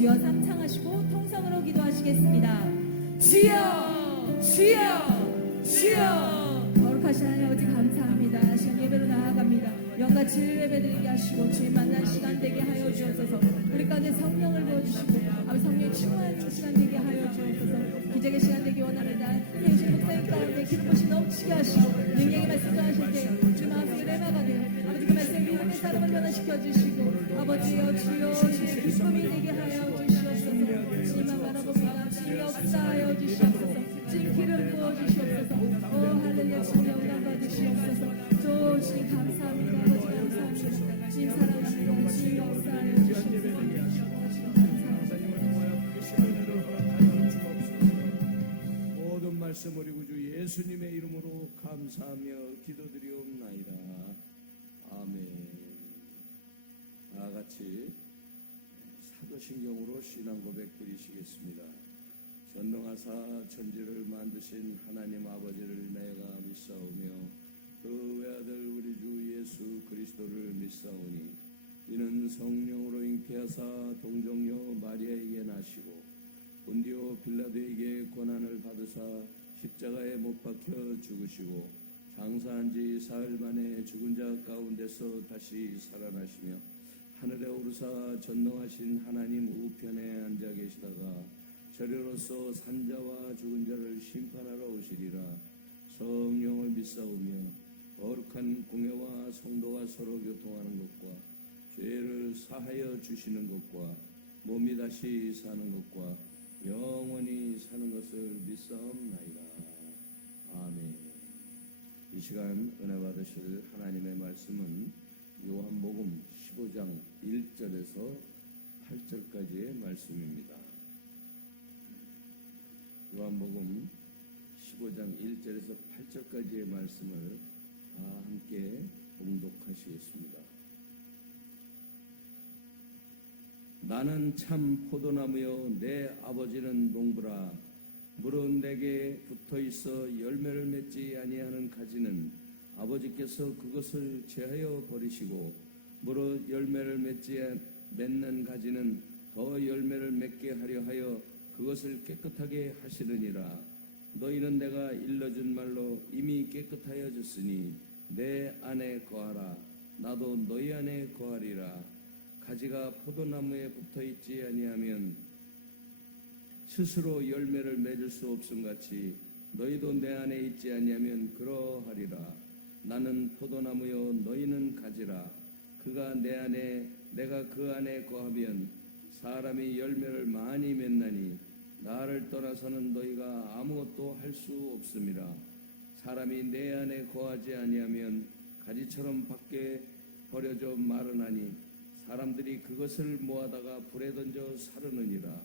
주여 삼창하시고 통성으로 기도하시겠습니다. 주여 주여 주여. 거룩하신 하나님 아버지 감사합니다. 시간 예배로 나아갑니다. 영과 진리 예배드리게 하시고 주님 만난 시간 되게 하여 주옵소서. 우리 가운데 성령을 부어주시고 아버지 성령의 충만한 시간 되게 하여 주옵소서. 기적의 시간 되기 원합니다. 대신 목사님 가운데 기름 부으시 넘치게 하시고 능력의 말씀 전하실 때 주 마음속에 레마가 되어 아버지 그 말씀 믿음의 사람을 변화시켜 주시고 아버지여 주여 주의 기쁨이 되게 하여 주시옵소서. 주님만 바라봅니다. 주님 역사하여 주시옵소서. 주님 기름 부어 주시옵소서. 오 할렐루야. 주님 영광 받으시옵소서. 또 주님 감사합니다. 아버지 감사합니다. 주님 사랑합니다. 주님 역사하여 주시옵소서. 모든 말씀 우리 구주 예수님의 이름으로 감사하며 기도드리옵나이다. 아멘. 다같이 사도신경으로 신앙 고백 드리시겠습니다. 전능하사 천지를 만드신 하나님 아버지를 내가 믿사오며 그 외아들 우리 주 예수 그리스도를 믿사오니 이는 성령으로 잉태하사 동정녀 마리아에게 나시고 본디오 빌라도에게 고난을 받으사 십자가에 못 박혀 죽으시고 장사한 지 사흘 만에 죽은 자 가운데서 다시 살아나시며 하늘에 오르사 전능하신 하나님 우편에 앉아 계시다가 저리로서 산자와 죽은 자를 심판하러 오시리라. 성령을 믿사오며 거룩한 공회와 성도가 서로 교통하는 것과 죄를 사하여 주시는 것과 몸이 다시 사는 것과 영원히 사는 것을 믿사옵나이다. 아멘. 이 시간 은혜 받으실 하나님의 말씀은 요한복음 15장 1절에서 8절까지의 말씀입니다. 요한복음 15장 1절에서 8절까지의 말씀을 다 함께 봉독하시겠습니다. 나는 참 포도나무요 내 아버지는 농부라. 무릇 내게 붙어있어 열매를 맺지 아니하는 가지는 아버지께서 그것을 제하여 버리시고 무릇 열매를 맺는 가지는 더 열매를 맺게 하려 하여 그것을 깨끗하게 하시느니라. 너희는 내가 일러준 말로 이미 깨끗하여졌으니 내 안에 거하라. 나도 너희 안에 거하리라. 가지가 포도나무에 붙어있지 아니하면 스스로 열매를 맺을 수 없음같이 너희도 내 안에 있지 아니하면 그러하리라. 나는 포도나무요 너희는 가지라. 그가 내 안에 내가 그 안에 거하면 사람이 열매를 많이 맺나니 나를 떠나서는 너희가 아무것도 할 수 없음이라. 사람이 내 안에 거하지 아니하면 가지처럼 밖에 버려져 마르나니 사람들이 그것을 모아다가 불에 던져 사르느니라.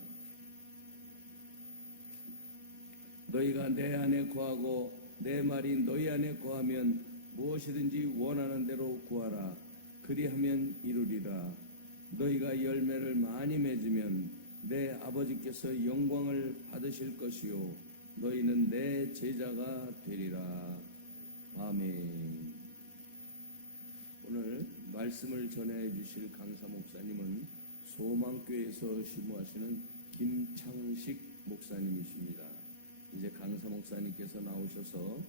너희가 내 안에 거하고 내 말이 너희 안에 거하면 무엇이든지 원하는 대로 구하라. 그리하면 이루리라. 너희가 열매를 많이 맺으면 내 아버지께서 영광을 받으실 것이요 너희는 내 제자가 되리라. 아멘. 오늘 말씀을 전해 주실 강사 목사님은 소망교회에서 심무하시는 김창식 목사님이십니다. 이제 강사 목사님께서 나오셔서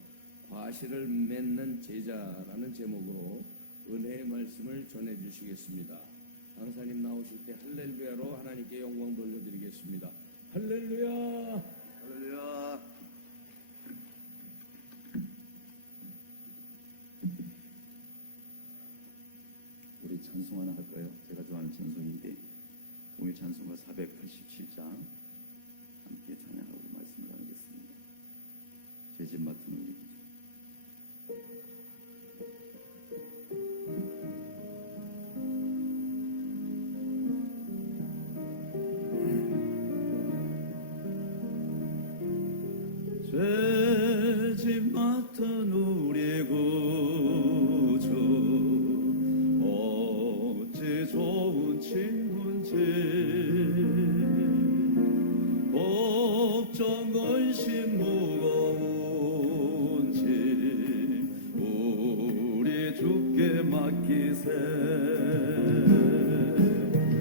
과실을 맺는 제자라는 제목으로 은혜의 말씀을 전해 주시겠습니다. 강사님 나오실 때 할렐루야로 하나님께 영광 돌려드리겠습니다. 할렐루야, 할렐루야. 우리 찬송 하나 할까요? 제가 좋아하는 찬송인데 동일 찬송가 487장 함께 찬양하고 말씀을 나누겠습니다. 죄짐 맡은 우리 기준. 죄짐 맡은 우리 구주 어찌 좋은 친구인지 걱정 근심 무거운지 우리 주께 맡기세.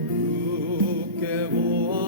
주께 고하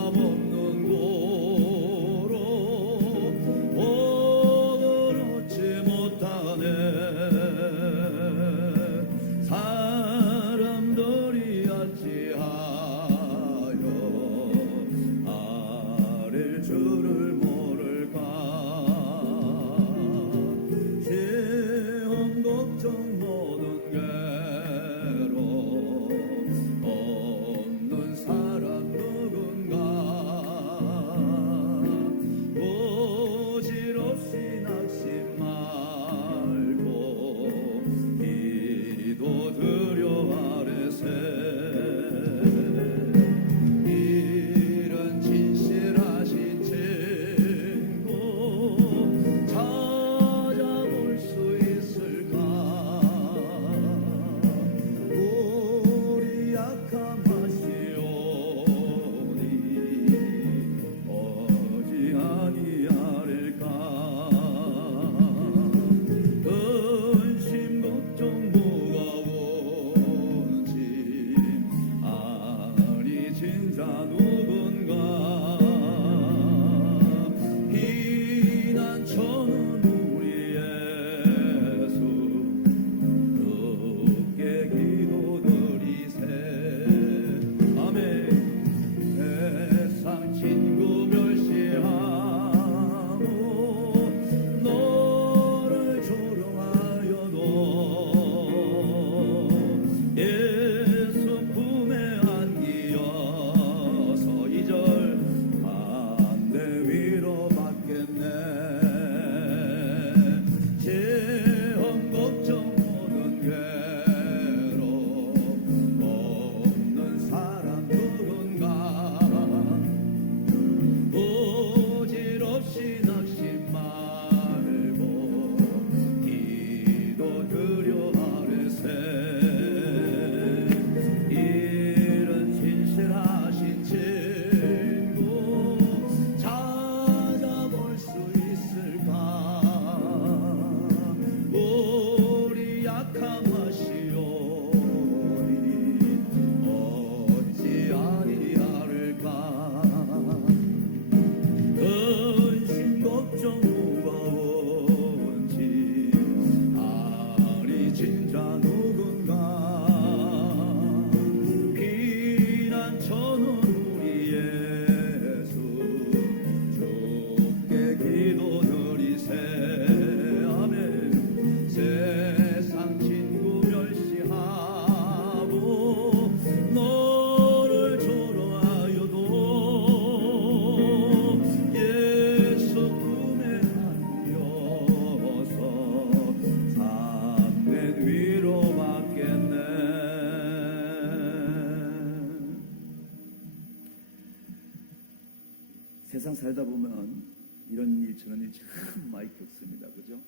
세상 살다 보면 이런 일 저런 일 참 많이 겪습니다. 그죠?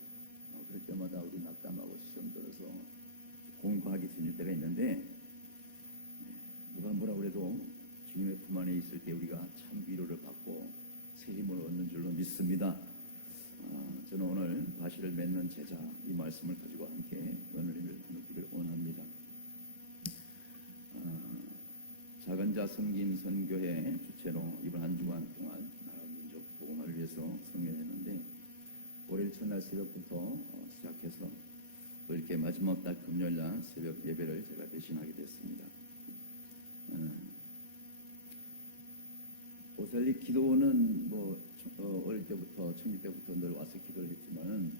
그럴 때마다 우리 낙담하고 시험 들어서 공부하기 드릴 때가 있는데 누가 뭐라 그래도 주님의 품 안에 있을 때 우리가 참 위로를 받고 새 힘을 얻는 줄로 믿습니다. 저는 오늘 과실을 맺는 제자 이 말씀을 가지고 함께 은혜를 나누기를 원합니다. 작은 자 섬김 선교회 주체로 이번 한 주간 동안 나라 민족 복음화를 위해서 성행했는데 월요일 첫날 새벽부터 시작해서 또 이렇게 마지막 날 금요일 날 새벽 예배를 제가 대신하게 됐습니다. 오살리 기도는 어릴 때부터 청년 때부터 늘 와서 기도를 했지만은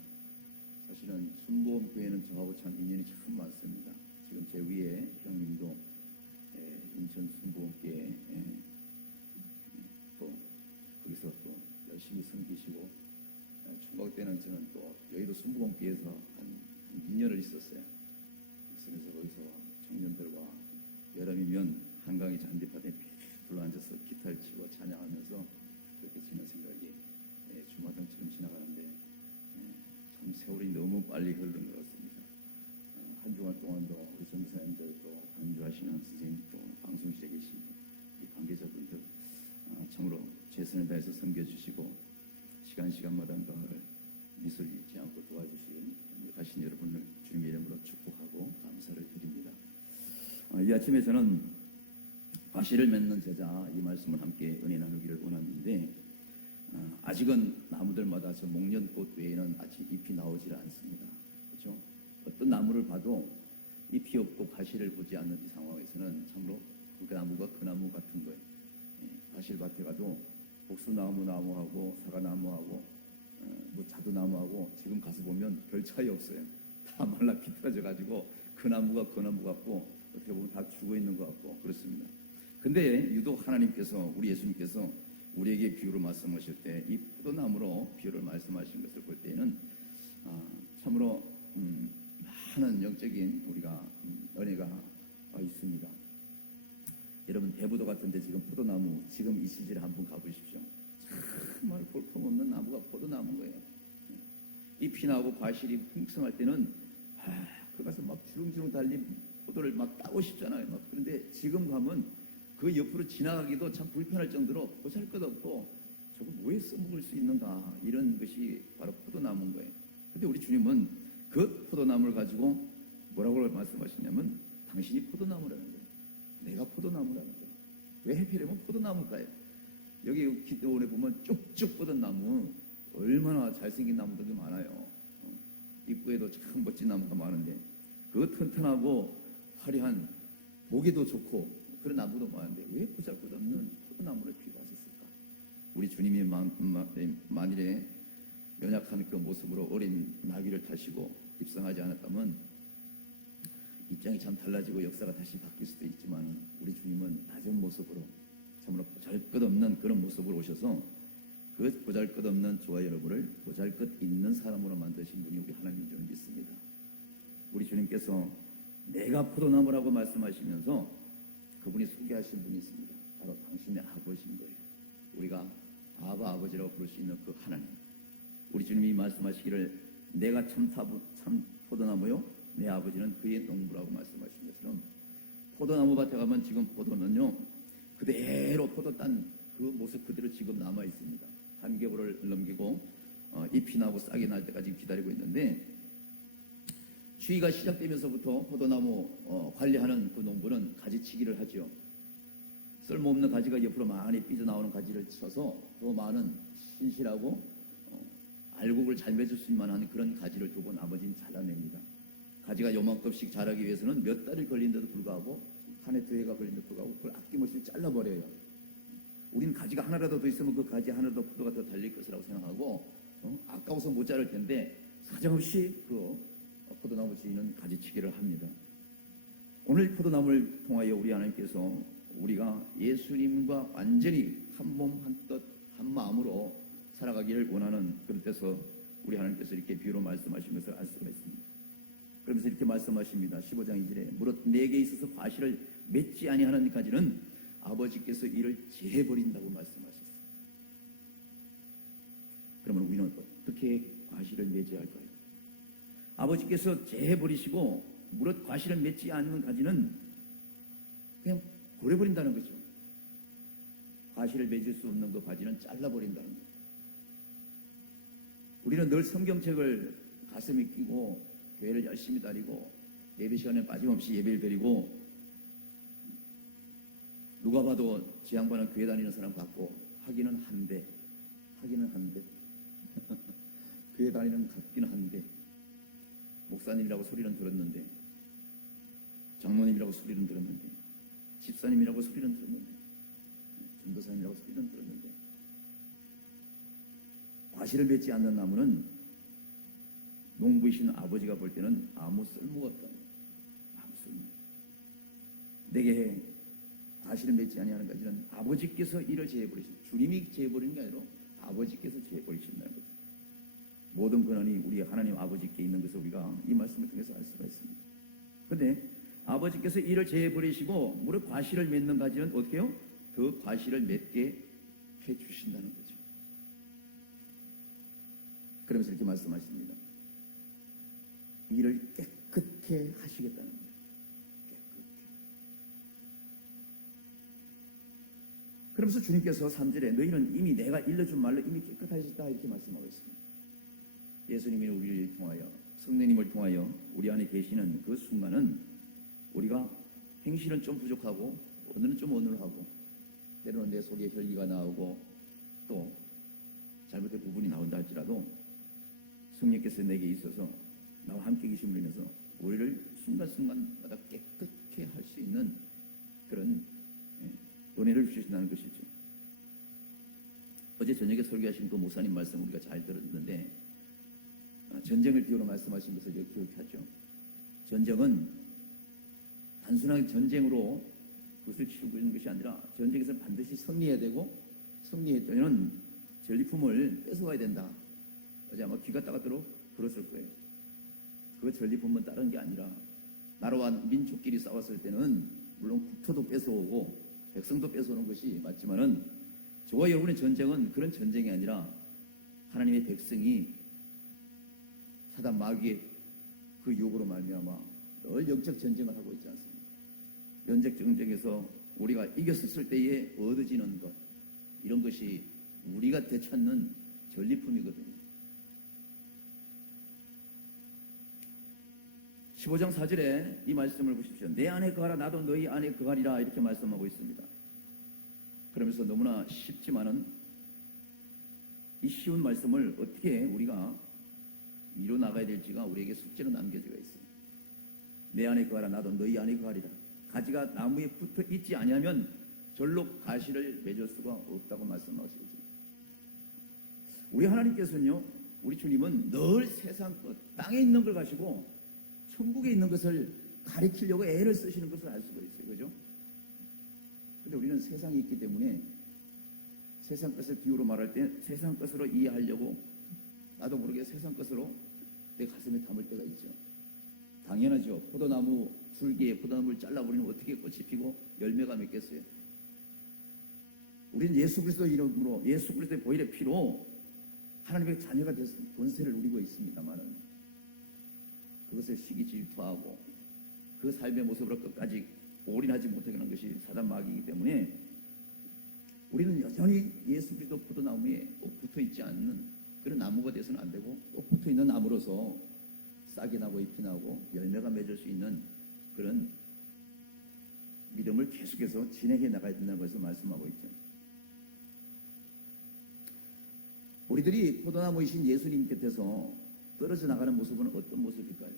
사실은 순복음교회는 저하고 참 인연이 참 많습니다. 지금 제 위에 형님도 인천 순복음교회 또 거기서 또 열심히 섬기시고 중학교 때는 저는 또 여의도 순복음교회에서 한 2년을 있었어요. 그래서 거기서 청년들과 여름이면 한강의 잔디밭에 둘러앉아서 기타를 치고 찬양하면서 그렇게 지낸 생각이 주마등처럼 지나가는데 참 세월이 너무 빨리 흐르는 것 같습니다. 한 주간 동안도 우리 전도사님들 또 반주하시는 선생님 또 방송실에 계신 이 관계자분들 참으로 최선을 다해서 섬겨주시고 시간마다 늘 미소를 잃지 않고 도와주신 가신 여러분을 주님의 이름으로 축복하고 감사를 드립니다. 이 아침에 저는 과실을 맺는 제자 이 말씀을 함께 은혜 나누기를 원하는데 아직은 나무들마다 저 목련꽃 외에는 아직 잎이 나오질 않습니다. 그렇죠? 어떤 나무를 봐도 잎이 없고 과실을 보지 않는 이 상황에서는 참으로 그 나무가 그 나무 같은 거예요. 과실밭에 가도 복수나무하고 사과나무하고 뭐 자두나무하고 지금 가서 보면 별 차이 없어요. 다 말라 비틀어져 가지고 그 나무가 그 나무 같고 어떻게 보면 다 죽어 있는 것 같고 그렇습니다. 근데 유독 하나님께서 우리 예수님께서 우리에게 비유로 말씀하실 때 이 포도나무로 비유를 말씀하신 것을 볼 때에는 참으로 많은 영적인 우리가 은혜가 있습니다. 여러분 대부도 같은데 지금 포도나무 지금 이 시즌에 한번 가보십시오. 정말 볼품없는 나무가 포도나무인 거예요. 잎이 나고 과실이 풍성할 때는 그 가서 막 주렁주렁 달린 포도를 막 따고 싶잖아요. 그런데 지금 가면 그 옆으로 지나가기도 참 불편할 정도로 보잘것없고 저거 뭐에 써먹을 수 있는가 이런 것이 바로 포도나무인 거예요. 근데 우리 주님은 그 포도나무를 가지고 뭐라고 말씀하시냐면 당신이 포도나무라는 거예요. 내가 포도나무라는 거예요. 왜 하필이면 포도나무일까요? 여기 기도원에 보면 쭉쭉 뻗은 나무 얼마나 잘생긴 나무들도 많아요. 입구에도 참 멋진 나무가 많은데 그 튼튼하고 화려한 보기도 좋고 그런 나무도 많은데 왜 보잘것없는 포도나무를 피고하셨을까? 우리 주님이 만일에 연약한 그 모습으로 어린 나귀를 타시고 입성하지 않았다면 입장이 참 달라지고 역사가 다시 바뀔 수도 있지만 우리 주님은 낮은 모습으로 참으로 보잘것없는 그런 모습으로 오셔서 그 보잘것없는 저와 여러분을 보잘것 있는 사람으로 만드신 분이 우리 하나님인 줄 믿습니다. 우리 주님께서 내가 포도나무라고 말씀하시면서 그분이 소개하신 분이 있습니다. 바로 당신의 아버지인 거예요. 우리가 아버지라고 부를 수 있는 그 하나님. 우리 주님이 말씀하시기를 내가 참 포도나무요 내 아버지는 그의 농부라고 말씀하신 것처럼 포도나무 밭에 가면 지금 포도는요 그대로 포도 딴 그 모습 그대로 지금 남아 있습니다. 한 개월을 넘기고 잎이 나고 싹이 날 때까지 기다리고 있는데 추위가 시작되면서부터 포도나무 관리하는 그 농부는 가지치기를 하죠. 쓸모없는 가지가 옆으로 많이 삐져나오는 가지를 쳐서 더 많은 신실하고 알곡을 잘 맺을 수 있는 만한 그런 가지를 두고 나머지는 잘라냅니다. 가지가 요만큼씩 자라기 위해서는 몇 달이 걸린데도 불구하고 한 해 두 해가 걸린데도 불구하고 그걸 아낌없이 잘라버려요. 우리는 가지가 하나라도 더 있으면 그 가지 하나라도 포도가 더 달릴 것이라고 생각하고 아까워서 못 자를 텐데 사정없이 그 포도나무 주인은 가지치기를 합니다. 오늘 포도나무를 통하여 우리 하나님께서 우리가 예수님과 완전히 한 몸 한 뜻 한 마음으로 살아가기를 원하는 그런 데서 우리 하나님께서 이렇게 비유로 말씀하시면서 알 수가 있습니다. 그러면서 이렇게 말씀하십니다. 15장 2절에 무릇 내게 있어서 과실을 맺지 아니하는 까지는 아버지께서 이를 제해버린다고 말씀하셨어요. 그러면 우리는 어떻게 과실을 맺어야 할까요? 아버지께서 재해버리시고 무릇 과실을 맺지 않는 가지는 그냥 버려버린다는 거죠. 과실을 맺을 수 없는 그 가지는 잘라버린다는 거죠. 우리는 늘 성경책을 가슴에 끼고 교회를 열심히 다니고 예배 시간에 빠짐없이 예배를 드리고 누가 봐도 지 양반은 교회 다니는 사람 같고 하기는 한데 교회 다니는 같긴 한데 목사님이라고 소리는 들었는데 장로님이라고 소리는 들었는데 집사님이라고 소리는 들었는데 전도사님이라고 소리는 들었는데 과실을 맺지 않는 나무는 농부이신 아버지가 볼 때는 아무 쓸모가 없다고. 아무 쓸모. 내게 과실을 맺지 아니하는 가지는 아버지께서 이를 제해버리신, 주님이 제해버리는 게 아니라 아버지께서 제해버리신다는 거죠. 모든 권한이 우리 하나님 아버지께 있는 것을 우리가 이 말씀을 통해서 알 수가 있습니다. 그런데 아버지께서 이를 제해버리시고 무릇 과실을 맺는 가지는 어떻게 해요? 더 과실을 맺게 해주신다는 거죠. 그러면서 이렇게 말씀하십니다. 일을 깨끗게 하시겠다는 거예요. 깨끗게. 그러면서 주님께서 3절에 너희는 이미 내가 일러준 말로 이미 깨끗하셨다 이렇게 말씀하고 있습니다. 예수님이 우리를 통하여 성령님을 통하여 우리 안에 계시는 그 순간은 우리가 행실은 좀 부족하고 언어는 좀 어눌하고 때로는 내 속에 혈기가 나오고 또 잘못된 부분이 나온다 할지라도 성령께서 내게 있어서 나와 함께 계심으로 인해서 우리를 순간순간마다 깨끗게 할 수 있는 그런 은혜를 주신다는 것이죠. 어제 저녁에 설교하신 그 목사님 말씀 우리가 잘 들었는데 전쟁을 비유로 말씀하신 것을 기억하죠. 전쟁은 단순하게 전쟁으로 그것을 치르고 있는 것이 아니라 전쟁에서 반드시 승리해야 되고 승리했더니 전리품을 뺏어와야 된다. 어제 아마 귀가 따갑도록 들었을 거예요. 그 전리품은 다른 게 아니라 나라와 민족끼리 싸웠을 때는 물론 국토도 뺏어오고 백성도 뺏어오는 것이 맞지만은 저와 여러분의 전쟁은 그런 전쟁이 아니라 하나님의 백성이 사단 마귀의 그 유혹으로 말미암아 늘 영적 전쟁을 하고 있지 않습니까? 영적 전쟁에서 우리가 이겼을 때에 얻어지는 것 이런 것이 우리가 되찾는 전리품이거든요. 15장 4절에 이 말씀을 보십시오. 내 안에 거하라 나도 너희 안에 거하리라 이렇게 말씀하고 있습니다. 그러면서 너무나 쉽지만은 이 쉬운 말씀을 어떻게 우리가 이뤄나가야 될지가 우리에게 숙제로 남겨져 있습니다. 내 안에 거하라 나도 너희 안에 거하리라. 가지가 나무에 붙어 있지 아니하면 절로 가시를 맺을 수가 없다고 말씀하시죠. 우리 하나님께서는요, 우리 주님은 늘 세상 것, 땅에 있는 걸 가지고 천국에 있는 것을 가리키려고 애를 쓰시는 것을 알 수가 있어요. 그죠? 근데 우리는 세상에 있기 때문에 세상 것을 비유로 말할 때 세상 것으로 이해하려고 나도 모르게 세상 것으로 내 가슴에 담을 때가 있죠. 당연하죠. 포도나무 줄기에 포도나무를 잘라버리면 어떻게 꽃이 피고 열매가 맺겠어요? 우리는 예수 그리스도의 이름으로 예수 그리스도의 보혈의 피로 하나님의 자녀가 될 권세를 누리고 있습니다만은 그것을 시기 질투하고 그 삶의 모습으로 끝까지 올인하지 못하게 하는 것이 사단 마귀이기 때문에 우리는 여전히 예수 그리스도 포도나무에 꼭 붙어있지 않는 그런 나무가 돼서는 안 되고 꼭 붙어있는 나무로서 싹이 나고 잎이 나고 열매가 맺을 수 있는 그런 믿음을 계속해서 진행해 나가야 된다는 것을 말씀하고 있죠. 우리들이 포도나무이신 예수님 곁에서 떨어져 나가는 모습은 어떤 모습일까요?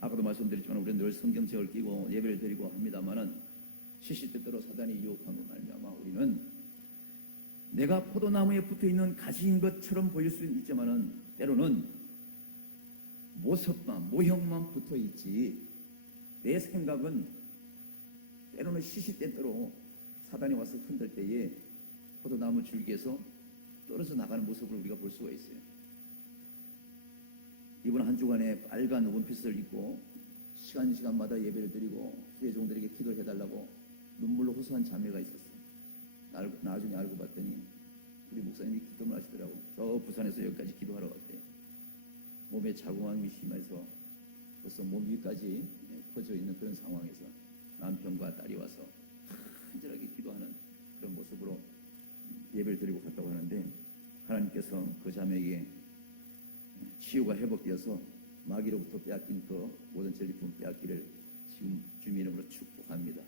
아까도 말씀드렸지만 우리는 늘 성경책을 끼고 예배를 드리고 합니다만은 시시때때로 사단이 유혹함을 말미암아 우리는 내가 포도나무에 붙어있는 가지인 것처럼 보일 수는 있지만은 때로는 모습만 모형만 붙어있지 내 생각은 때로는 시시때때로 사단이 와서 흔들 때에 포도나무 줄기에서 떨어져 나가는 모습을 우리가 볼 수가 있어요. 이번 한 주간에 빨간 원피스를 입고 시간마다 예배를 드리고 수혜종들에게 기도해달라고 눈물로 호소한 자매가 있었어요. 나중에 알고 봤더니 우리 목사님이 기도를 하시더라고. 저 부산에서 여기까지 기도하러 갈 때 몸에 자궁암이 심해서 벌써 몸 위까지 퍼져 있는 그런 상황에서 남편과 딸이 와서 간절하게 기도하는 그런 모습으로 예배를 드리고 갔다고 하는데, 하나님께서 그 자매에게 치유가 회복되어서 마귀로부터 빼앗긴 그 모든 전리품 빼앗기를 지금 주님 이름으로 축복합니다.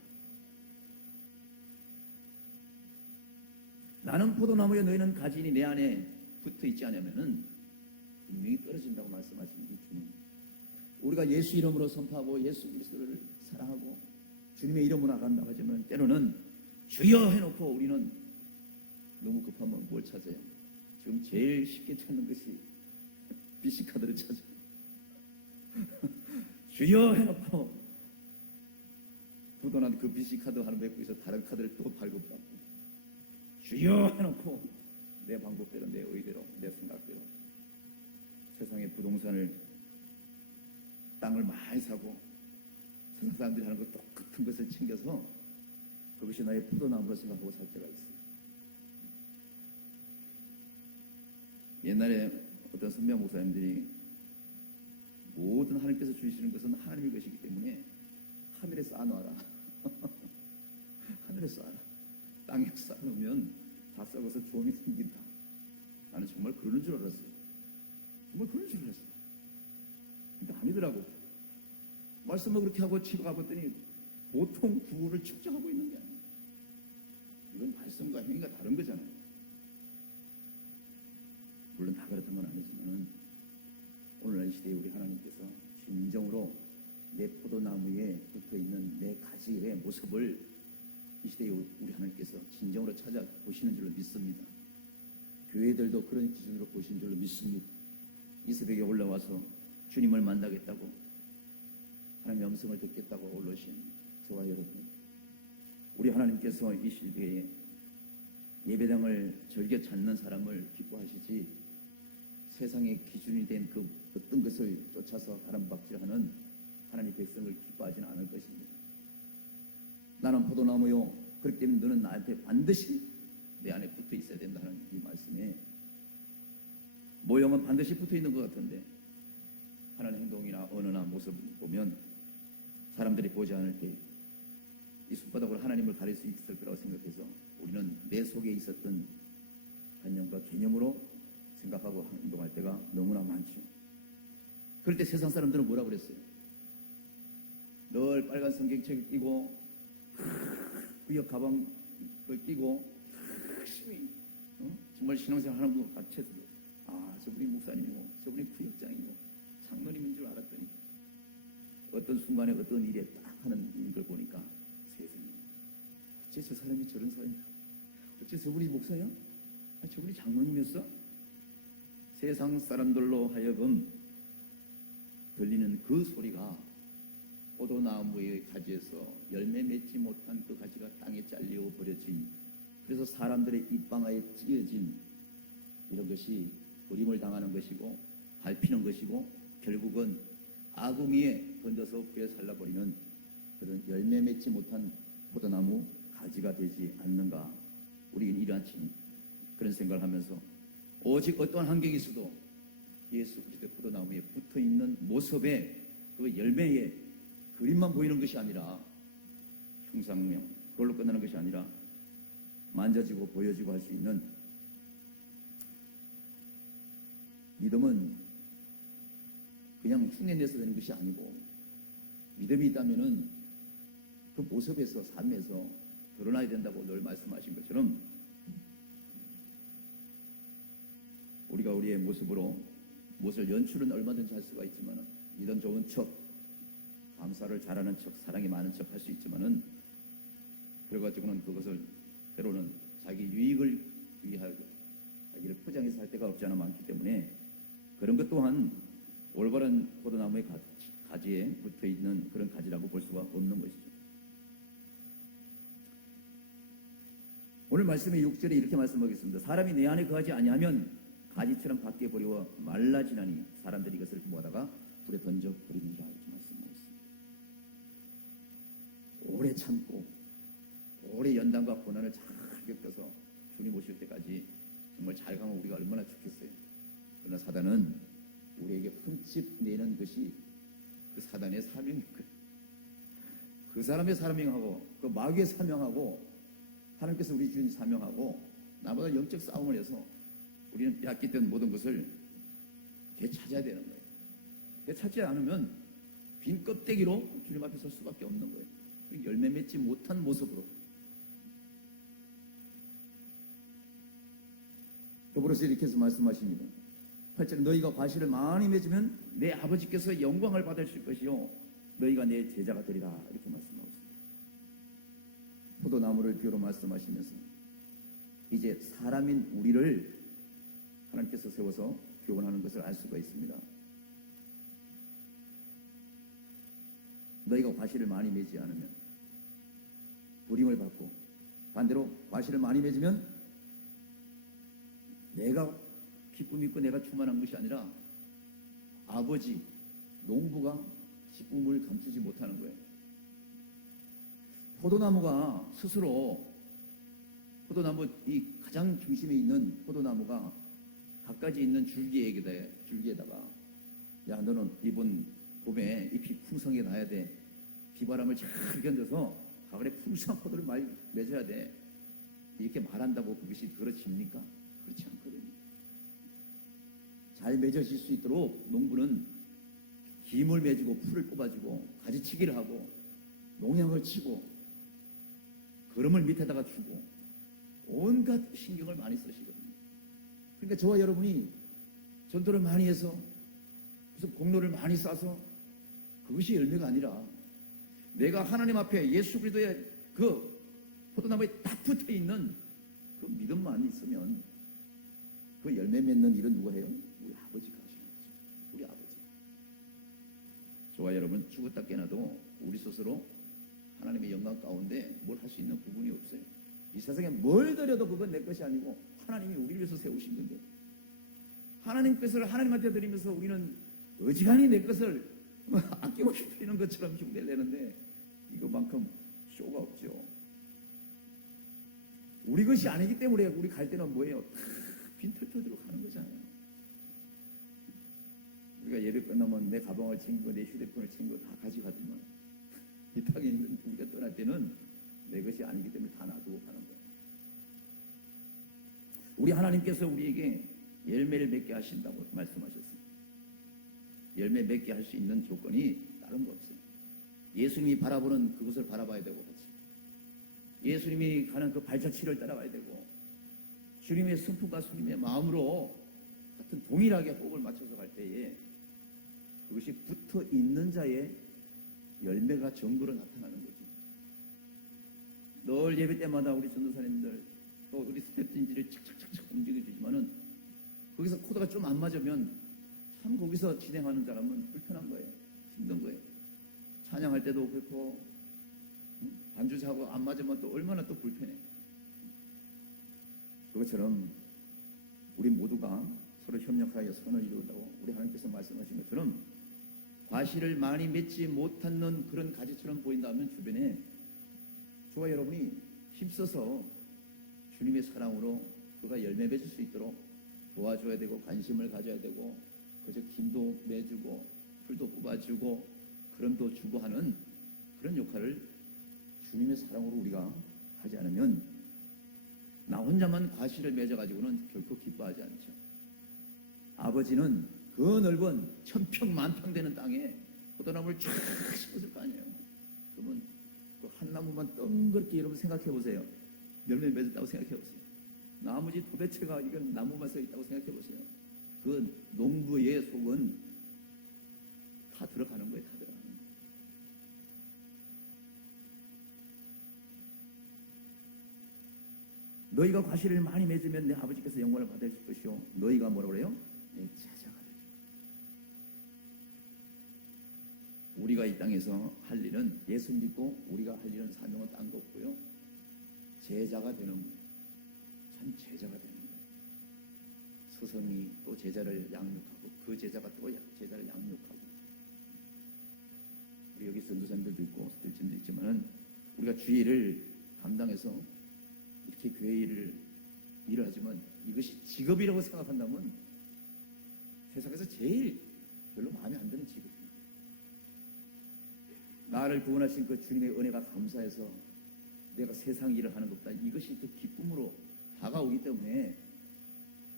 나는 포도나무에 너희는 가지니 내 안에 붙어 있지 않으면은 분명히 떨어진다고 말씀하신 이 주님. 우리가 예수 이름으로 선포하고 예수 그리스도를 사랑하고 주님의 이름으로 나간다고 하지만 때로는 주여 해놓고 우리는 너무 급하면 뭘 찾아요? 지금 제일 쉽게 찾는 것이 BC카드를 찾아요. 주여 해놓고 부도난 그 BC카드 하나 맺고 있어 다른 카드를 또 발급받고, 주여 해놓고 내 방법대로, 내 의대로, 내 생각대로 세상의 부동산을, 땅을 많이 사고 세상 사람들이 하는 것 똑같은 것을 챙겨서 그것이 나의 포도나무로 생각하고 살 때가 있어요. 옛날에 어떤 선배 목사님들이 모든 하나님께서 주시는 것은 하나님의 것이기 때문에 하늘에 쌓아놔라. 하늘에 쌓아라. 땅에 쌓아놓으면 다 썩어서 조음이 생긴다. 나는 정말 그러는 줄 알았어요. 정말 그러는 줄 알았어요. 근데 아니더라고. 말씀을 그렇게 하고 치고 가봤더니 보통 구호를 축적하고 있는 게 아니에요. 이건 말씀과 행위가 다른 거잖아요. 물론 다 그렇던 건 아니지만 오늘날 시대에 우리 하나님께서 진정으로 내 포도나무에 붙어있는 내 가지의 모습을 이 시대에 우리 하나님께서 진정으로 찾아보시는 줄로 믿습니다. 교회들도 그런 기준으로 보시는 줄로 믿습니다. 이 새벽에 올라와서 주님을 만나겠다고, 하나님의 음성을 듣겠다고 올라오신 저와 여러분, 우리 하나님께서 이 시대에 예배당을 즐겨 찾는 사람을 기뻐하시지 세상의 기준이 된 그 어떤 것을 쫓아서 바람박질하는 하나님 백성을 기뻐하지는 않을 것입니다. 나는 포도나무요, 그렇기 때문에 너는 나한테 반드시 내 안에 붙어 있어야 된다는 이 말씀에 모형은 반드시 붙어 있는 것 같은데 하나님 행동이나 언어나 모습을 보면 사람들이 보지 않을 때 이 손바닥으로 하나님을 가릴 수 있을 거라고 생각해서 우리는 내 속에 있었던 관념과 개념으로 생각하고 행동할 때가 너무나 많죠. 그럴 때 세상 사람들은 뭐라고 그랬어요? 늘 빨간 성경책을 끼고 구역 가방을 끼고 열심히 정말 신앙생활 하는 것 같아서 저분이 목사님이고 저분이 구역장이고 장로님인 줄 알았더니 어떤 순간에 어떤 일에 딱 하는 걸 보니까 세상에 어째 저 사람이 저런 사람이야? 어째 저분이 목사야? 저분이 장로님이었어? 세상 사람들로 하여금 들리는 그 소리가 포도나무의 가지에서 열매 맺지 못한 그 가지가 땅에 잘려 버려진, 그래서 사람들의 입방아에 찧어진 이런 것이 버림을 당하는 것이고 밟히는 것이고 결국은 아궁이에 던져서 후에 살라버리는 그런 열매 맺지 못한 포도나무 가지가 되지 않는가. 우리는 이러한 그런 생각을 하면서 오직 어떠한 환경이 있어도 예수 그리스도의 포도나무에 붙어있는 모습의 그 열매의 그림만 보이는 것이 아니라 형상명 그걸로 끝나는 것이 아니라 만져지고 보여지고 할 수 있는 믿음은 그냥 흉내내서 되는 것이 아니고 믿음이 있다면은 그 모습에서 삶에서 드러나야 된다고 늘 말씀하신 것처럼 우리가 우리의 모습으로 무엇을 연출은 얼마든지 할 수가 있지만 믿음 좋은 척, 감사를 잘하는 척, 사랑이 많은 척 할 수 있지만은 그래가지고는 그것을 때로는 자기 유익을 위하여 자기를 포장해서 할 때가 없지 않아 많기 때문에 그런 것 또한 올바른 포도나무의 가지에 붙어있는 그런 가지라고 볼 수가 없는 것이죠. 오늘 말씀의 6절에 이렇게 말씀하겠습니다. 사람이 내 안에 거하지 아니하면 가지처럼 밖에 버리워 말라지나니 사람들이 이것을 모아다가 불에 던져 버리니라 이렇게 말씀하고 있습니다. 오래 참고 오래 연단과 고난을 잘 겪어서 주님 오실 때까지 잘 가면 우리가 얼마나 좋겠어요. 그러나 사단은 우리에게 흠집 내는 것이 그 사단의 사명인 거예요. 그 사람의 사명하고 그 마귀의 사명하고 하나님께서 우리 주인 사명하고 나보다 영적 싸움을 해서 우리는 빼앗겼던 모든 것을 되찾아야 되는 거예요. 되찾지 않으면 빈 껍데기로 주님 앞에 설 수밖에 없는 거예요. 열매 맺지 못한 모습으로. 더불어서 이렇게 해서 말씀하십니다. 8절에 너희가 과실을 많이 맺으면 내 아버지께서 영광을 받으실 것이요 너희가 내 제자가 되리라 이렇게 말씀하고 있습니다. 포도나무를 비유로 말씀하시면서 이제 사람인 우리를 하나님께서 세워서 교훈하는 것을 알 수가 있습니다. 너희가 과실을 많이 맺지 않으면 부림을 받고 반대로 과실을 많이 맺으면 내가 기쁨 있고 내가 충만한 것이 아니라 아버지, 농부가 기쁨을 감추지 못하는 거예요. 포도나무가 스스로 포도나무 이 가장 중심에 있는 포도나무가 갖가지 있는 줄기에다가 야 너는 이번 봄에 잎이 풍성하게 나야 돼. 비바람을 잘 견뎌서 가을에 풍성한 포도를 많이 맺어야 돼. 이렇게 말한다고 그것이 그렇습니까? 그렇지 않거든요. 잘 맺어질 수 있도록 농부는 김을 맺고 풀을 뽑아주고 가지치기를 하고 농약을 치고 거름을 밑에다가 주고 온갖 신경을 많이 쓰시거든요. 그러니까 저와 여러분이 전도를 많이 해서 무슨 공로를 많이 쌓아서 그것이 열매가 아니라 내가 하나님 앞에 예수 그리스도의 그 포도나무에 딱 붙어 있는 그 믿음만 있으면 그 열매 맺는 일은 누가 해요? 우리 아버지가 하시는 거죠. 우리 아버지. 저와 여러분 죽었다 깨어나도 우리 스스로 하나님의 영광 가운데 뭘 할 수 있는 부분이 없어요. 이 세상에 뭘 드려도 그건 내 것이 아니고 하나님이 우리를 위해서 세우신 건데 하나님 것을 하나님한테 드리면서 우리는 어지간히 내 것을 아끼고 싶는 것처럼 흉내를 내는데 이거만큼 쇼가 없죠. 우리 것이 아니기 때문에 우리 갈 때는 뭐예요? 빈털터지로 가는 거잖아요. 우리가 예배 끝나면 내 가방을 챙기고 내 휴대폰을 챙기고 다 가져가지만 이 땅에 있는 우리가 떠날 때는 내 것이 아니기 때문에 다 놔두고 가는 거예요. 우리 하나님께서 우리에게 열매를 맺게 하신다고 말씀하셨습니다. 열매 맺게 할 수 있는 조건이 다른 거 없어요. 예수님이 바라보는 그것을 바라봐야 되고 같이 예수님이 가는 그 발자취를 따라가야 되고 주님의 승품과 주님의 마음으로 같은 동일하게 호흡을 맞춰서 갈 때에 그것이 붙어 있는 자의 열매가 정도로 나타나는 거지. 늘 예배 때마다 우리 전도사님들 또 우리 스태프진들이 착착착착 움직여주지만은 거기서 코드가 좀 안 맞으면 참 거기서 진행하는 사람은 불편한 거예요. 힘든 거예요. 찬양할 때도 그렇고 반주자하고 안 맞으면 또 얼마나 또 불편해. 그것처럼 우리 모두가 서로 협력하여 선을 이루려고 우리 하나님께서 말씀하신 것처럼 과실을 많이 맺지 못하는 그런 가지처럼 보인다면 주변에 저와 여러분이 힘써서 주님의 사랑으로 그가 열매 맺을 수 있도록 도와줘야 되고 관심을 가져야 되고 그저 김도 매주고 풀도 뽑아주고 그럼도 주고 하는 그런 역할을 주님의 사랑으로 우리가 하지 않으면 나 혼자만 과실을 맺어가지고는 결코 기뻐하지 않죠. 아버지는 그 넓은 천평만평 되는 땅에 포도나무를 쫙 심었을 거 아니에요. 그러면 그 한 나무만 덩그렇게 여러분 생각해 보세요. 열매 맺었다고 생각해 보세요. 나머지 도대체가 이건 나무만 써 있다고 생각해 보세요. 그 농부의 속은 다 들어가는 거예요. 다 들어가는 거예요. 너희가 과실을 많이 맺으면 내 아버지께서 영광을 받으실 것이요 너희가 뭐라고 그래요? 내 제자가 되리라. 우리가 이 땅에서 할 일은 예수 믿고 우리가 할 일은 사명은 딴 거 없고요. 제자가 되는 거예요. 참 제자가 되는 거예요. 스승이 또 제자를 양육하고 그 제자가 또 제자를 양육하고 우리 여기 전도사님들도 있고 스틸진도 있지만은 우리가 주일을 담당해서 이렇게 교회 일을 일을 하지만 이것이 직업이라고 생각한다면 세상에서 제일 별로 마음에 안 드는 직업입니다. 나를 구원하신 그 주님의 은혜가 감사해서 내가 세상 일을 하는 것보다 이것이 더 기쁨으로 다가오기 때문에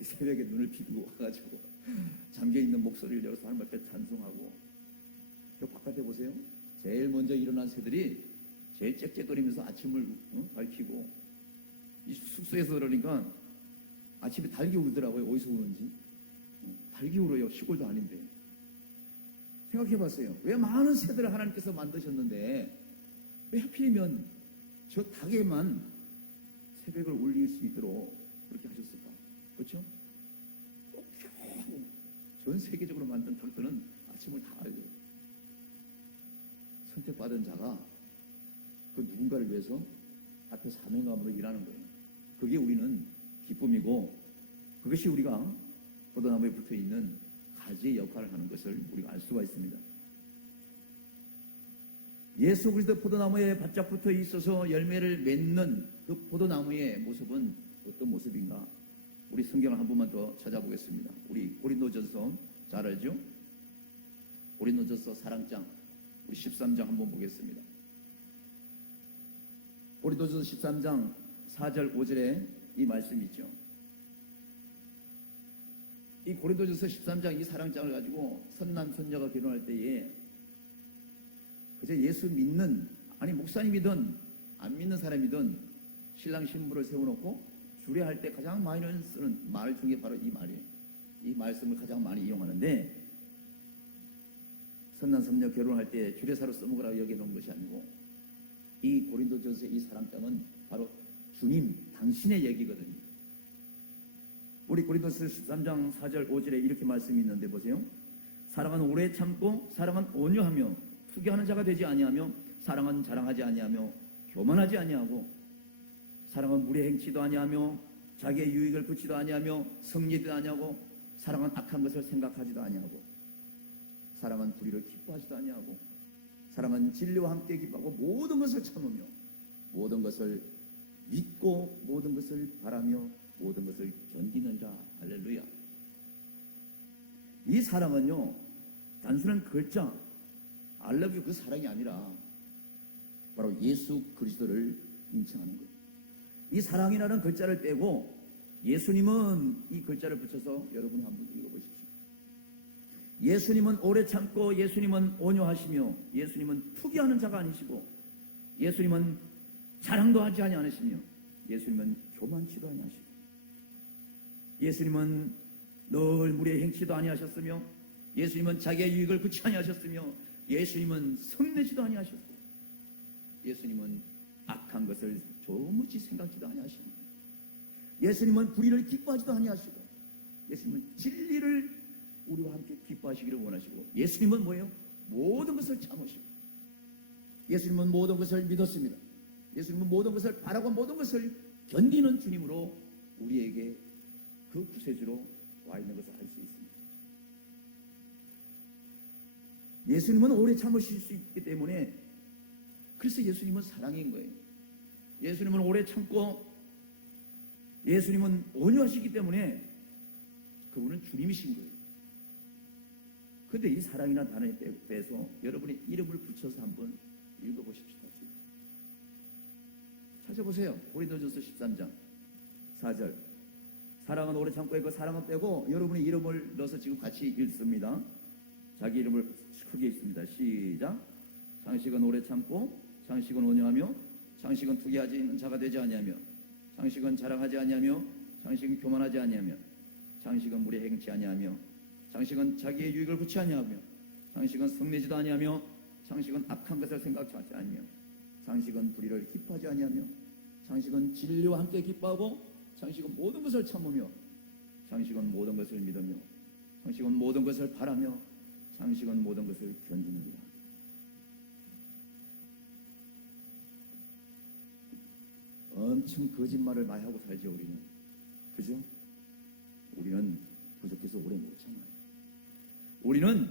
이 새벽에 눈을 비비고 와가지고 잠겨있는 목소리를 열어서 하나님 앞에 찬송하고, 저 바깥에 보세요. 제일 먼저 일어난 새들이 제일 짹짹거리면서 아침을 밝히고, 이 숙소에서 그러니까 아침에 닭이 울더라고요. 어디서 우는지. 닭이 울어요. 시골도 아닌데. 생각해봤어요. 왜 많은 새들을 하나님께서 만드셨는데 왜 하필이면 저 닭에만 새벽을 울릴 수 있도록 그렇게 하셨을까? 그렇죠? 전 세계적으로 만든 닭들은 아침을 다 알죠. 선택받은 자가 그 누군가를 위해서 앞에 사명감으로 일하는 거예요. 그게 우리는 기쁨이고, 그것이 우리가 포도나무에 붙어 있는 가지의 역할을 하는 것을 우리가 알 수가 있습니다. 예수 그리스도 포도나무에 바짝 붙어 있어서 열매를 맺는 그 포도나무의 모습은 어떤 모습인가? 우리 성경을 한 번만 더 찾아보겠습니다. 우리 고린도전서 잘 알죠? 고린도전서 4장 우리 13장 한번 보겠습니다. 고린도전서 13장 4절 5절에 이 말씀이 있죠. 이 고린도전서 13장 이 4장을 가지고 선남 선녀가 결혼할 때에 그저 예수 믿는, 아니 목사님이든 안 믿는 사람이든 신랑 신부를 세워놓고 주례할 때 가장 많이 쓰는 말 중에 바로 이 말이에요. 이 말씀을 가장 많이 이용하는데, 선남 선녀 결혼할 때 주례사로 써먹으라고 여겨놓은 것이 아니고, 이 고린도전서의 이 4장은 바로 주님 당신의 얘기거든요. 우리 고린도서 13장 4절 5절에 이렇게 말씀이 있는데 보세요. 사랑은 오래 참고, 사랑은 온유하며, 투기하는 자가 되지 아니하며, 사랑은 자랑하지 아니하며, 교만하지 아니하고, 사랑은 무례 행치도 아니하며, 자기의 유익을 굳지도 아니하며, 성리도 아니하고, 사랑은 악한 것을 생각하지도 아니하고, 사랑은 불의를 기뻐하지도 아니하고, 사랑은 진리와 함께 기뻐하고, 모든 것을 참으며, 모든 것을 믿고, 모든 것을 바라며, 모든 것을 견디는 자. 할렐루야. 이 사랑은요, 단순한 글자 I love you 그 사랑이 아니라 바로 예수 그리스도를 인칭하는 거예요. 이 사랑이라는 글자를 빼고 예수님은 이 글자를 붙여서 여러분이 한번 읽어보십시오. 예수님은 오래 참고, 예수님은 온유하시며, 예수님은 투기하는 자가 아니시고, 예수님은 자랑도 하지 아니하시며, 예수님은 교만치도 아니하시고, 예수님은 늘 무례 행치도 아니하셨으며, 예수님은 자기의 유익을 굳지 아니하셨으며, 예수님은 성내지도 아니하셨고, 예수님은 악한 것을 조무치 생각지도 아니하시고, 예수님은 불의를 기뻐하지도 아니하시고, 예수님은 진리를 우리와 함께 기뻐하시기를 원하시고, 예수님은 뭐예요? 모든 것을 참으시고, 예수님은 모든 것을 믿었습니다. 예수님은 모든 것을 바라고 모든 것을 견디는 주님으로 우리에게 그 구세주로 와 있는 것을 알 수 있습니다. 예수님은 오래 참으실 수 있기 때문에, 그래서 예수님은 사랑인 거예요. 예수님은 오래 참고, 예수님은 온유하시기 때문에 그분은 주님이신 거예요. 그런데 이 사랑이라는 단어에 빼서 여러분의 이름을 붙여서 한번 읽어보십시오. 찾아보세요. 고린도전서 13장 4절. 사랑은 오래 참고 있고, 사랑은 빼고 여러분의 이름을 넣어서 지금 같이 읽습니다. 자기 이름을 크게 읽습니다. 시작. 장식은 오래 참고, 장식은 온유하며, 장식은 투기하지 않는 자가 되지 아니하며, 장식은 자랑하지 아니하며, 장식은 교만하지 아니하며, 장식은 무례 행치 아니하며, 장식은 자기의 유익을 굳지 아니하며, 장식은 성내지도 아니하며, 장식은 악한 것을 생각하지 아니하며, 장식은 불의를 기뻐하지 아니하며, 장식은 진리와 함께 기뻐하고, 장식은 모든 것을 참으며, 장식은 모든 것을 믿으며, 장식은 모든 것을 바라며, 장식은 모든 것을 견디느니라. 엄청 거짓말을 많이 하고 살죠, 우리는. 그죠? 우리는 부족해서 오래 못 참아요. 우리는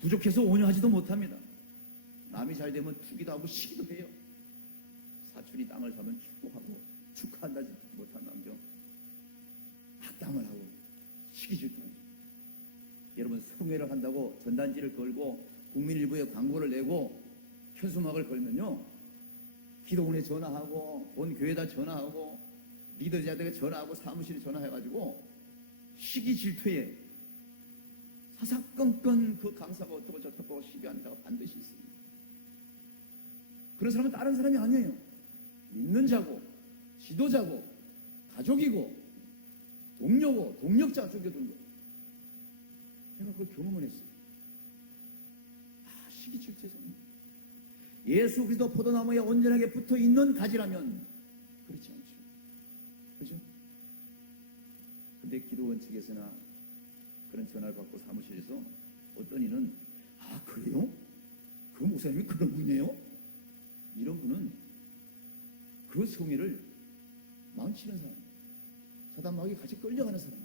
부족해서 온유하지도 못합니다. 남이 잘 되면 투기도 하고 시기도 해요. 사촌이 땅을 사면 축복하고 축하한다지 못한 남자 총회를 한다고 전단지를 걸고 국민일보에 광고를 내고 현수막을 걸면요, 기도원에 전화하고 온 교회에다 전화하고 리더자들에게 전화하고 사무실에 전화해가지고 시기 질투에 사사건건 그 강사가 어떻고 저떻고 시비하는 자가 반드시 있습니다. 그런 사람은 다른 사람이 아니에요. 믿는 자고 지도자고 가족이고 동료고 동력자 죽여준 거. 제가 그걸 경험을 했어요. 시기 질투에서 예수 그리스도 포도나무에 온전하게 붙어 있는 가지라면 그렇지 않죠. 그죠? 근데 기도원 측에서나 그런 전화를 받고 사무실에서 어떤 이는 그래요? 그 목사님이 그런 분이에요? 이런 분은 그 성회를 망치는 사람, 사단마귀에 같이 끌려가는 사람,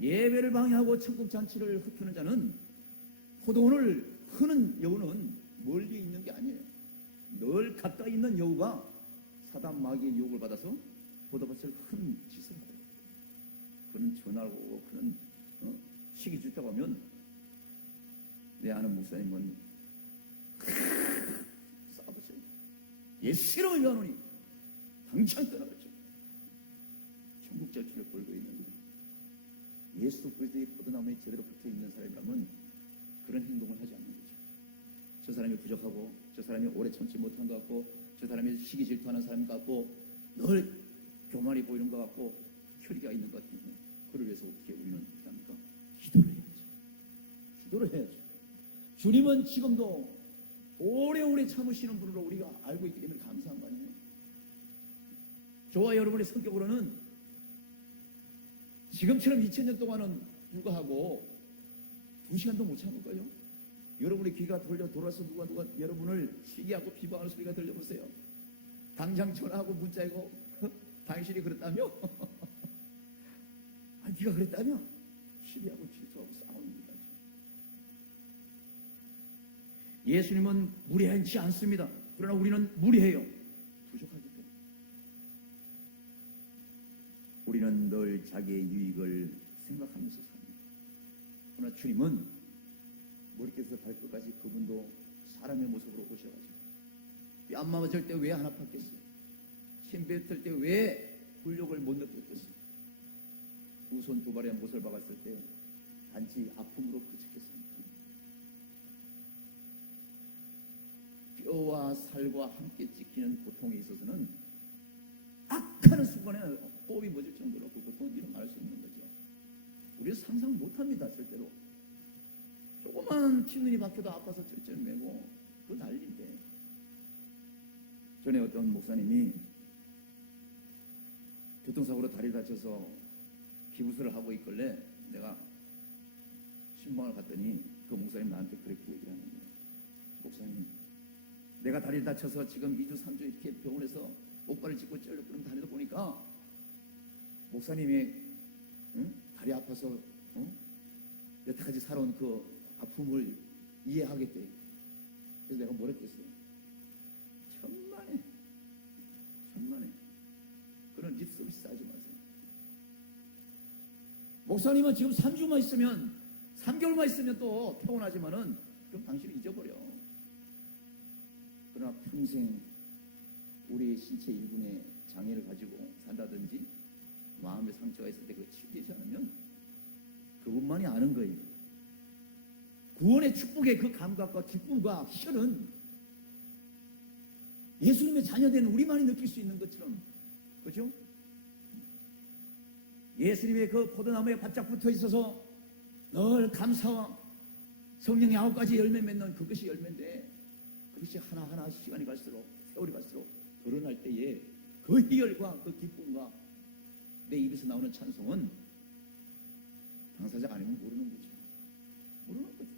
예배를 방해하고 천국잔치를 흡히는 자는 포도원을 흐는 여우는 멀리 있는 게 아니에요. 늘 가까이 있는 여우가 사단마귀의 유혹을 받아서 포도밭을 큰 짓을 해요. 그는 전화를 오고 그는 시기 질투하고 하면 내 아는 목사님은 싸버려요. 예수를 위하노니 당장 떠나갔죠. 천국잔치를 걸고 있는데 예수 그리스도의 포도나무에 제대로 붙어있는 사람이라면 그런 행동을 하지 않는 거죠. 저 사람이 부족하고 저 사람이 오래 참지 못한 것 같고 저 사람이 시기 질투하는 사람 같고 늘 교만이 보이는 것 같고 혈기가 있는 것 같은데 그를 위해서 어떻게 우리는 어떻게 합니까? 기도를 해야지. 기도를 해야지. 주님은 지금도 오래오래 참으시는 분으로 우리가 알고 있기 때문에 감사한 거 아니에요? 저와 여러분의 성격으로는 지금처럼 2000년 동안은 불과하고 2시간도 못 참을 거예요. 여러분의 귀가 돌아서 누가 여러분을 시기하고 비방하는 소리가 들려보세요. 당장 전화하고 문자하고 당신이 그랬다며? 네가 그랬다며? 시비하고 질투하고 싸웁니다. 예수님은 무례하지 않습니다. 그러나 우리는 무례해요. 부족하기 때문에. 우리는 늘 자기의 유익을 생각하면서 삽니다. 그러나 주님은 머리끝에서 발끝까지 그분도 사람의 모습으로 오셔가지고 뺨 맞을 때 왜 안 아팠겠어요? 침 뱉을 때 왜 굴욕을 못 느꼈겠어요? 두 손 두 발에 못을 박았을 때 단지 아픔으로 그쳤겠습니까? 뼈와 살과 함께 찍히는 고통에 있어서는 악하는 순간에 호흡이 멎을 정도로 그 고통을 이루 말할 수 있는 거죠. 우리는 상상 못합니다. 절대로. 조그만 뒷눈이 박혀도 아파서 쩔쩔매고 그거 난리인데. 전에 어떤 목사님이 교통사고로 다리를 다쳐서 기부스를 하고 있길래 내가 신방을 갔더니 그 목사님 나한테 그렇게 얘기를 하는 거예요. 목사님, 내가 다리를 다쳐서 지금 2주 3주 이렇게 병원에서 목발을 짚고 쩔룩거리면서 다니다 보니까 목사님의 다리 아파서 여태까지 살아온 그 아픔을 이해하겠대. 그래서 내가 뭐라 했겠어요? 천만에 그런 립서비스 하지 마세요. 목사님은 지금 3주만 있으면 3개월만 있으면 또 평온하지만은 그럼 당신은 잊어버려. 그러나 평생 우리 신체 일부의 장애를 가지고 산다든지 마음의 상처가 있을 때 그거 치유되지 않으면 그분만이 아는 거예요. 구원의 축복의 그 감각과 기쁨과 희열은 예수님의 자녀된 우리만이 느낄 수 있는 것처럼, 그죠? 예수님의 그 포도나무에 바짝 붙어 있어서 늘 감사와 성령의 9가지 열매 맺는 그것이 열매인데, 그것이 하나하나 시간이 갈수록 세월이 갈수록 드러날 때에 그 희열과 그 기쁨과 내 입에서 나오는 찬송은 당사자가 아니면 모르는 거죠. 모르는 거죠.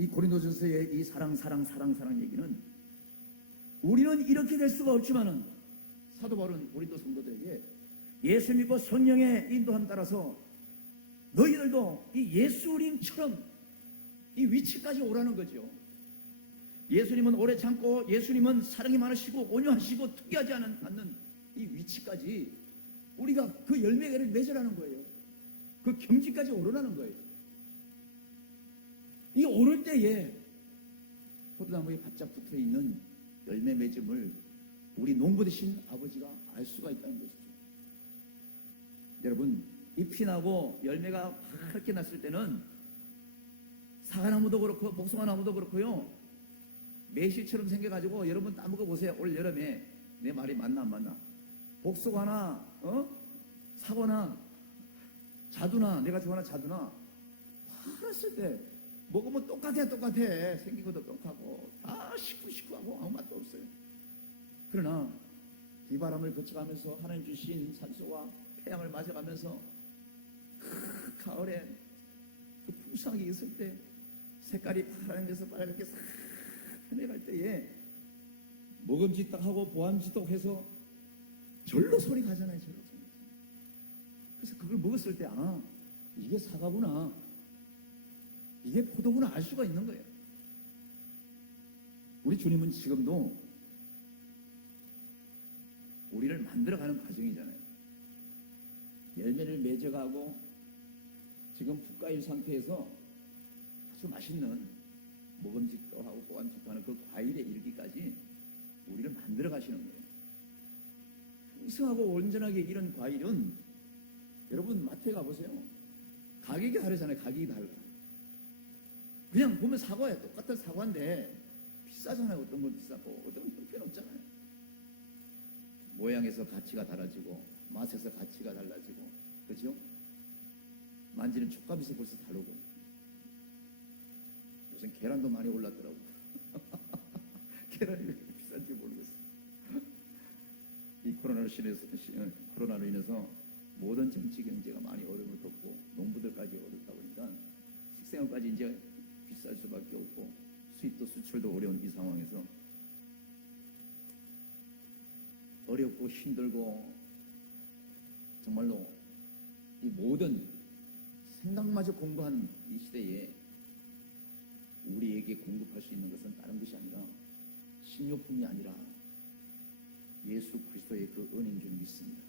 이 고린도전서의 이 사랑 얘기는 우리는 이렇게 될 수가 없지만은 사도 바울은 고린도 성도들에게 예수 믿고 성령의 인도함 따라서 너희들도 이 예수님처럼 이 위치까지 오라는 거죠. 예수님은 오래 참고 예수님은 사랑이 많으시고 온유하시고 특이하지 않는 이 위치까지 우리가 그 열매를 맺으라는 거예요. 그 경지까지 오르라는 거예요. 이 오를 때에 포도나무에 바짝 붙어 있는 열매 맺음을 우리 농부 되신 아버지가 알 수가 있다는 것이죠. 여러분, 잎이 나고 열매가 파랗게 났을 때는 사과나무도 그렇고 복숭아나무도 그렇고요, 매실처럼 생겨가지고 여러분 따먹어 보세요. 올 여름에 내 말이 맞나 안 맞나? 복숭아나 사과나 자두나, 내가 좋아하는 자두나 팔았을 때 먹으면 똑같아. 생긴 것도 똑같고 다 시큼시큼하고 아무 맛도 없어요. 그러나 비바람을 거쳐가면서 하나님 주신 산소와 태양을 맞아가면서 그 가을에 그 풍성하게 있을 때 색깔이 파란데서 빨갛게 싹 변해갈 때에 먹음직하고 보암직해서 절로 손이 가잖아요. 절로 손이. 그래서 그걸 먹었을 때 이게 사과구나, 이게 포도구나 알 수가 있는 거예요. 우리 주님은 지금도 우리를 만들어가는 과정이잖아요. 열매를 맺어가고 지금 풋과일 상태에서 아주 맛있는 먹음직도 하고 보암직도 하는 그 과일에 이르기까지 우리를 만들어 가시는 거예요. 풍성하고 온전하게 이런 과일은 여러분 마트에 가보세요. 가격이 다르잖아요. 가격이 달라. 그냥 보면 사과예요. 똑같은 사과인데 비싸잖아요. 어떤 건 비싸고 어떤 건 형편없잖아요. 모양에서 가치가 달라지고 맛에서 가치가 달라지고, 그렇죠? 만지는 촉감에서 벌써 다르고. 요즘 계란도 많이 올랐더라고. 계란이 왜 이렇게 비싼지 모르겠어. 이 코로나로 인해서 모든 정치 경제가 많이 어려움을 겪고 농부들까지 어렵다 보니까 식생활까지 이제 비쌀 수밖에 없고 수입도 수출도 어려운 이 상황에서 어렵고 힘들고 정말로 이 모든 생각마저 공부한 이 시대에 우리에게 공급할 수 있는 것은 다른 것이 아니라 식료품이 아니라 예수 그리스도의 그 은혜인 줄 믿습니다.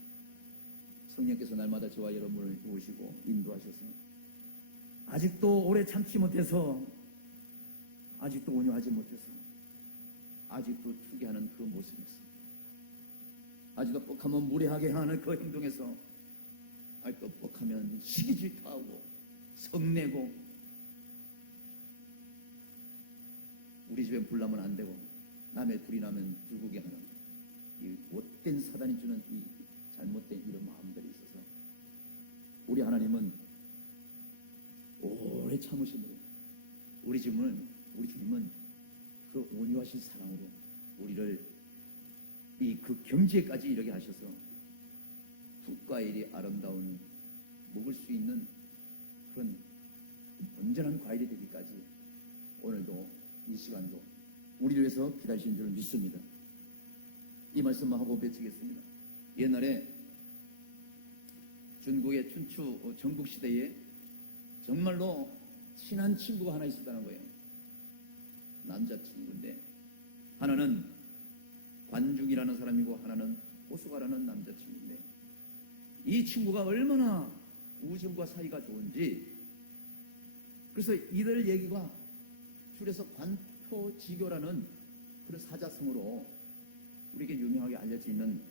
성령께서 날마다 저와 여러분을 도우시고 인도하셔서 아직도 오래 참지 못해서, 아직도 온유하지 못해서, 아직도 투기하는 그 모습에서, 아직도 뻑하면 무례하게 하는 그 행동에서, 아직도 뻑하면 시기 질투하고 성내고, 우리 집엔 불 나면 안 되고 남의 불이 나면 불구게 하는 이 못된 사단이 주는 이 잘못된 이런 마음들이 있어서 우리 하나님은 오래 참으심으로 우리 주님은 그 온유하신 사랑으로 우리를 이 그 경지에까지 이르게 하셔서 풋과일이 아름다운 먹을 수 있는 그런 온전한 과일이 되기까지 오늘도 이 시간도 우리를 위해서 기다리신 줄 믿습니다. 이 말씀만 하고 맺히겠습니다. 옛날에 중국의 춘추 전국시대에 정말로 친한 친구가 하나 있었다는 거예요. 남자친구인데 하나는 관중이라는 사람이고 하나는 호수가라는 남자친구인데 이 친구가 얼마나 우정과 사이가 좋은지, 그래서 이들 얘기가 줄여서 관토지교라는 그런 사자성어로 우리에게 유명하게 알려져 있는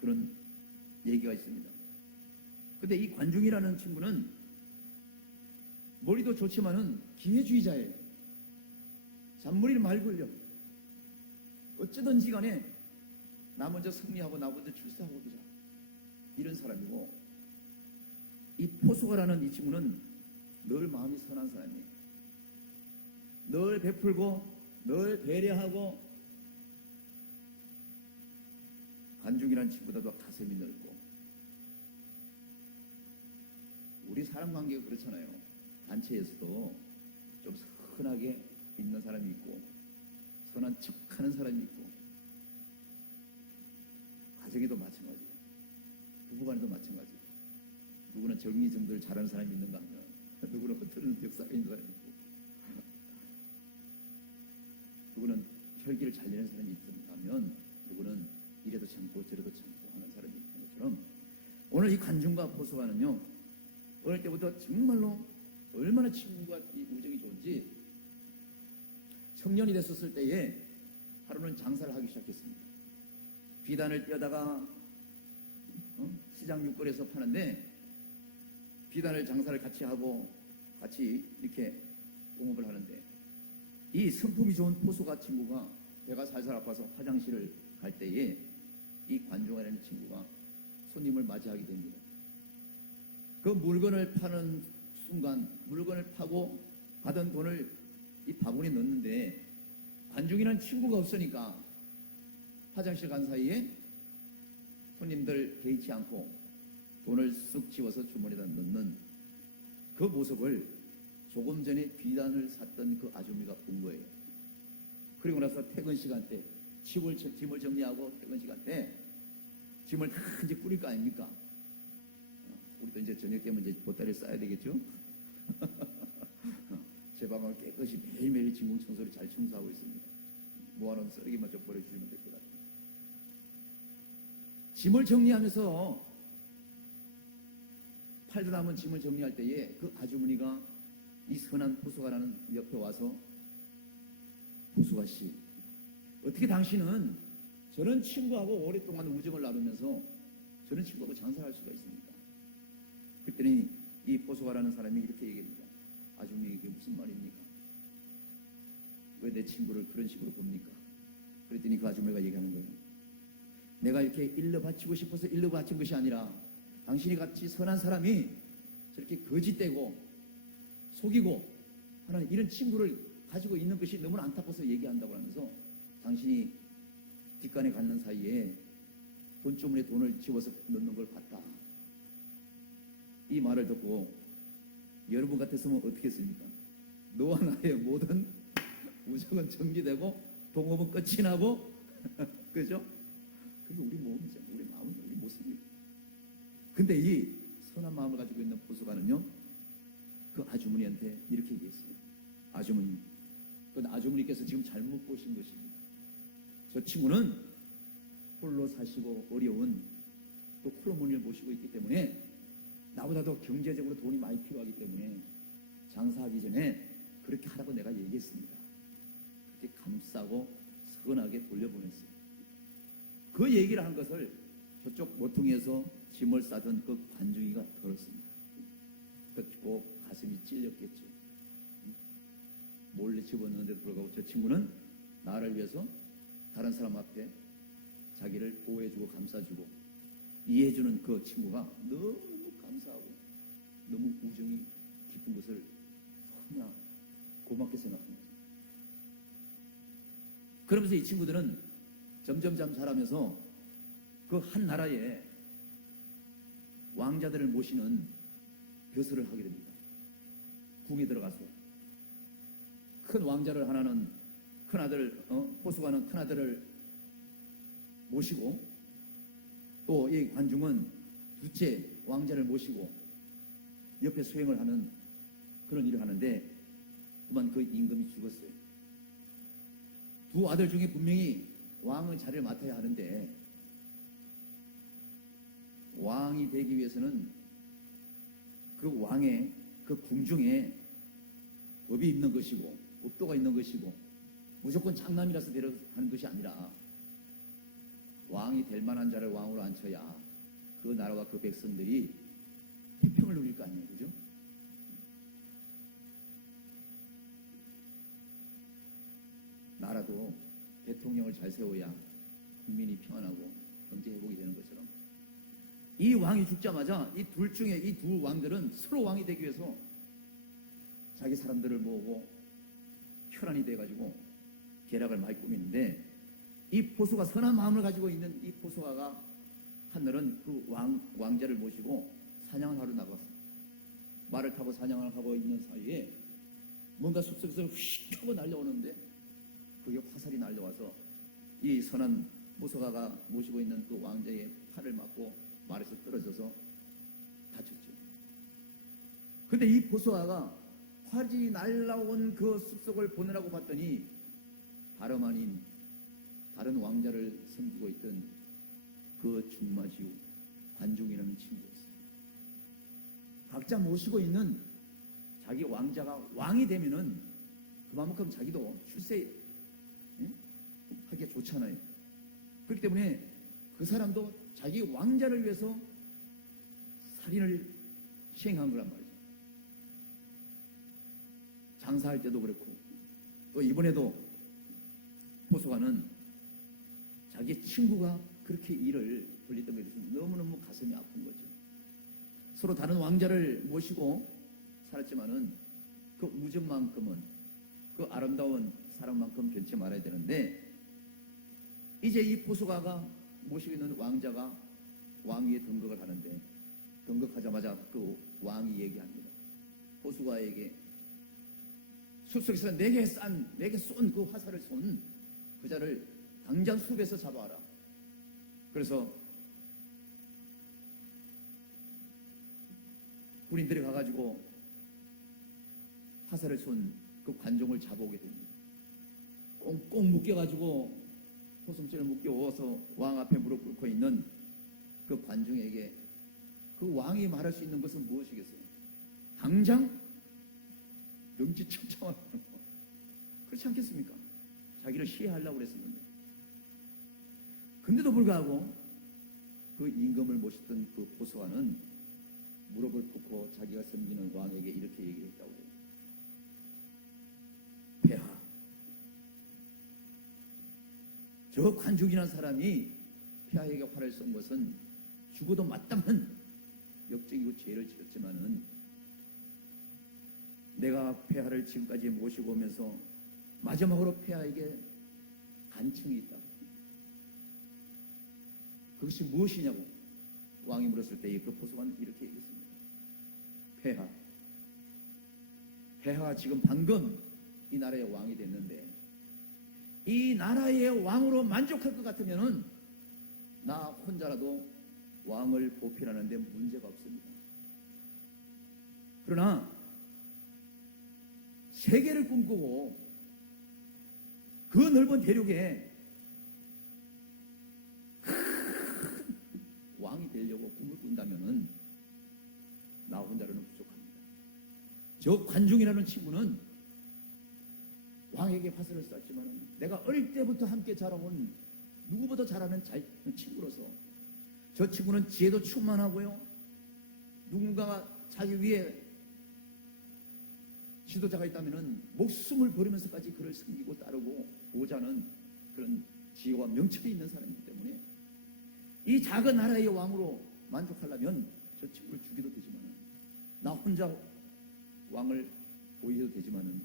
그런 얘기가 있습니다. 근데 이 관중이라는 친구는 머리도 좋지만은 기회주의자예요. 잔머리를 말 굴려. 어쩌든지 간에 나 먼저 승리하고 나 먼저 출세하고 그러자. 이런 사람이고, 이 포수가라는 이 친구는 늘 마음이 선한 사람이에요. 늘 베풀고 늘 배려하고, 관중이라는 친구보다도 가슴이 넓고. 우리 사람 관계가 그렇잖아요. 단체에서도 좀 선하게 있는 사람이 있고 선한 척하는 사람이 있고, 가정에도 마찬가지예요. 부부간에도 마찬가지예요. 누구는 정리정돈을 잘하는 사람이 있는가 하면 누구는 흐트러는 역사가 있는 사람이 있고, 누구는 혈기를 잘 내는 사람이 있다면 누구는 이래도 참고 저래도 참고 하는 사람이 있는 것처럼 오늘 오늘 이 관중과 보소가는요, 어릴 때부터 정말로 얼마나 친구가 이 우정이 좋은지 청년이 됐었을 때에 하루는 장사를 하기 시작했습니다. 비단을 떼다가 시장 육거리에서 파는데 비단을 장사를 같이 하고 같이 이렇게 공업을 하는데 이 성품이 좋은 포소가 친구가 배가 살살 아파서 화장실을 갈 때에 이 관중이라는 친구가 손님을 맞이하게 됩니다. 그 물건을 파는 순간 물건을 파고 받은 돈을 이 바구니에 넣는데 관중이라는 친구가 없으니까 화장실 간 사이에 손님들 개의치 않고 돈을 쑥 집어서 주머니에다 넣는 그 모습을 조금 전에 비단을 샀던 그 아주머니가 본 거예요. 그리고 나서 퇴근 시간 때 짐을 정리하고 퇴근 시간 때 짐을 다 이제 꾸릴 거 아닙니까? 우리도 이제 저녁 되면 이제 보따리를 싸야 되겠죠? 제 방을 깨끗이 매일매일 진공 청소를 잘 청소하고 있습니다. 모아놓은 쓰레기만 좀 버려주시면 될 것 같아요. 짐을 정리하면서 팔도 남은 짐을 정리할 때에 그 아주머니가 이 선한 포수가라는 옆에 와서 포수가 씨, 어떻게 당신은 저런 친구하고 오랫동안 우정을 나누면서 저런 친구하고 장사할 수가 있습니까? 그랬더니 이 포수가라는 사람이 이렇게 얘기합니다. 아주머니 이게 무슨 말입니까? 왜 내 친구를 그런 식으로 봅니까? 그랬더니 그 아주머니가 얘기하는 거예요. 내가 이렇게 일러 바치고 싶어서 일러 바친 것이 아니라 당신이 같이 선한 사람이 저렇게 거짓되고 속이고 하는 이런 친구를 가지고 있는 것이 너무나 안타까워서 얘기한다고 하면서 당신이 뒷간에 갖는 사이에 돈주머니에 돈을 집어서 넣는 걸 봤다. 이 말을 듣고 여러분 같았으면 어떻게 했습니까? 너와 나의 모든 우정은 정리되고 동업은 끝이 나고 그죠? 그게 우리 몸이죠. 우리 마음이 우리 모습이에요. 근데 이 선한 마음을 가지고 있는 포수가는요, 그 아주머니한테 이렇게 얘기했어요. 아주머니, 그 아주머니께서 지금 잘못 보신 것입니다. 저 친구는 홀로 사시고 어려운 또 홀로머니를 모시고 있기 때문에 나보다도 경제적으로 돈이 많이 필요하기 때문에 장사하기 전에 그렇게 하라고 내가 얘기했습니다. 그렇게 감싸고 선하게 돌려보냈어요. 그 얘기를 한 것을 저쪽 모퉁이에서 짐을 싸던 그 관중이가 들었습니다. 듣고 가슴이 찔렸겠죠. 몰래 집어넣는데도 불구하고 저 친구는 나를 위해서 다른 사람 앞에 자기를 보호해주고 감싸주고 이해해주는 그 친구가 너무 감사하고 너무 우정이 깊은 것을 너무나 고맙게 생각합니다. 그러면서 이 친구들은 점점 자라면서 그 한 나라에 왕자들을 모시는 벼슬을 하게 됩니다. 궁에 들어가서 큰 왕자를 하나는 큰 아들 포수가는 큰 아들을 모시고 또 이 관중은 둘째 왕자를 모시고 옆에 수행을 하는 그런 일을 하는데 그만 그 임금이 죽었어요. 두 아들 중에 분명히 왕의 자리를 맡아야 하는데 왕이 되기 위해서는 그 왕의 그 궁중에 법이 있는 것이고 법도가 있는 것이고 무조건 장남이라서 하는 것이 아니라 왕이 될 만한 자를 왕으로 앉혀야 그 나라와 그 백성들이 태평을 누릴 거 아니에요, 그죠? 나라도 대통령을 잘 세워야 국민이 평안하고 경제 회복이 되는 것처럼 이 왕이 죽자마자 이 둘 중에 이 두 왕들은 서로 왕이 되기 위해서 자기 사람들을 모으고 혈안이 돼가지고 계략을 많이 꾸미는데 이 포수가 선한 마음을 가지고 있는 이 포수가가 한날은 그 왕자를 모시고 사냥을 하러 나갔어. 말을 타고 사냥을 하고 있는 사이에 뭔가 숲속에서 휙 하고 날려오는데 그게 화살이 날려와서 이 선한 포수가가 모시고 있는 그 왕자의 팔을 맞고 말에서 떨어져서 다쳤죠. 근데 이 포수가가 활이 날라온 그 숲속을 보느라고 봤더니 다름 아닌 다른 왕자를 섬기고 있던 그 중마지우 관중이라는 친구였어요. 각자 모시고 있는 자기 왕자가 왕이 되면은 그만큼 자기도 출세 하기가 좋잖아요. 그렇기 때문에 그 사람도 자기 왕자를 위해서 살인을 시행한 거란 말이죠. 장사할 때도 그렇고 또 이번에도 포수가는 자기 친구가 그렇게 일을 벌렸던 것에 대해서 너무너무 가슴이 아픈 거죠. 서로 다른 왕자를 모시고 살았지만은 그 우정만큼은 그 아름다운 사랑만큼 변치 말아야 되는데 이제 이 포수가가 모시고 있는 왕자가 왕 위에 등극을 하는데 등극하자마자 그 왕이 얘기합니다. 포수가에게 숲속에서 내게 쏜 그 화살을 쏜 그자를 당장 숲에서 잡아와라. 그래서 군인들이 가가지고 화살을 쏜 그 관종을 잡아오게 됩니다. 꽁꽁 묶여가지고 소송줄을 묶여서 왕 앞에 무릎 꿇고 있는 그 관중에게 그 왕이 말할 수 있는 것은 무엇이겠어요? 당장 명지청청하는 거. 그렇지 않겠습니까? 자기를 시해하려고 그랬었는데. 근데도 불구하고 그 임금을 모셨던 그 보수관은 무릎을 꿇고 자기가 섬기는 왕에게 이렇게 얘기를 했다고 해요. 폐하, 저 관중이라는 사람이 폐하에게 활을 쏜 것은 죽어도 마땅한 역적이고 죄를 지었지만은 내가 폐하를 지금까지 모시고 오면서 마지막으로 폐하에게 간청이 있다고. 그것이 무엇이냐고 왕이 물었을 때 그 포수관은 이렇게 얘기했습니다. 폐하가 지금 방금 이 나라의 왕이 됐는데 이 나라의 왕으로 만족할 것 같으면은 나 혼자라도 왕을 보필하는데 문제가 없습니다. 그러나 세계를 꿈꾸고 그 넓은 대륙에 큰 왕이 되려고 꿈을 꾼다면은 나 혼자로는 부족합니다. 저 관중이라는 친구는 왕에게 화살을 쐈지만 내가 어릴 때부터 함께 자라온 누구보다 잘하는 친구로서 저 친구는 지혜도 충만하고요. 누군가가 자기 위에 지도자가 있다면 목숨을 버리면서까지 그를 섬기고 따르고 오자는 그런 지혜와 명철이 있는 사람이기 때문에 이 작은 나라의 왕으로 만족하려면 저 친구를 죽여도 되지만 나 혼자 왕을 보여도 되지만은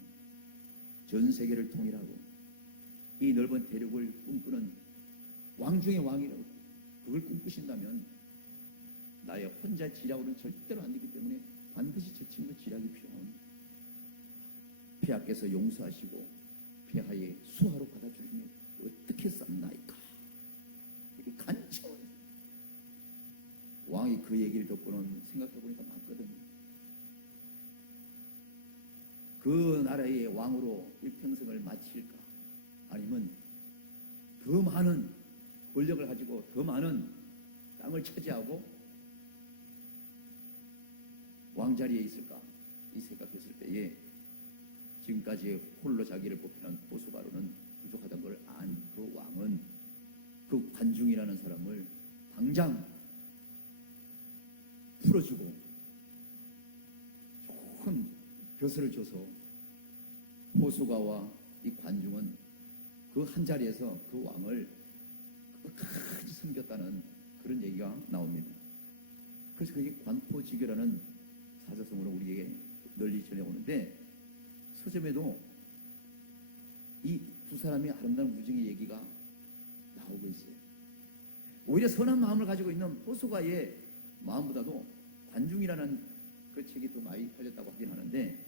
전 세계를 통일하고 이 넓은 대륙을 꿈꾸는 왕 중의 왕이라고 그걸 꿈꾸신다면 나의 혼자 지략으로는 절대로 안 되기 때문에 반드시 저 친구의 지략이 필요합니다. 폐하께서 용서하시고 폐하의 수하로 받아주시면 어떻게 쌌나이까? 이게 간청. 왕이 그 얘기를 듣고는 생각해보니까 맞거든요. 그 나라의 왕으로 일평생을 마칠까? 아니면 더 많은 권력을 가지고 더 많은 땅을 차지하고 왕자리에 있을까? 이 생각했을 때에 지금까지 홀로 자기를 뽑히는 보수가로는 부족하다는 걸 안 그 왕은 그 관중이라는 사람을 당장 풀어주고 좋은 벼슬을 줘서 보수가와 이 관중은 그 한 자리에서 그 왕을 끝까지 섬겼다는 그런 얘기가 나옵니다. 그래서 그게 관포지교라는 사자성어로 우리에게 널리 전해오는데 서점에도 이 두 사람의 아름다운 우정의 얘기가 나오고 있어요. 오히려 선한 마음을 가지고 있는 보수가의 마음보다도 관중이라는 그 책이 더 많이 팔렸다고 하긴 하는데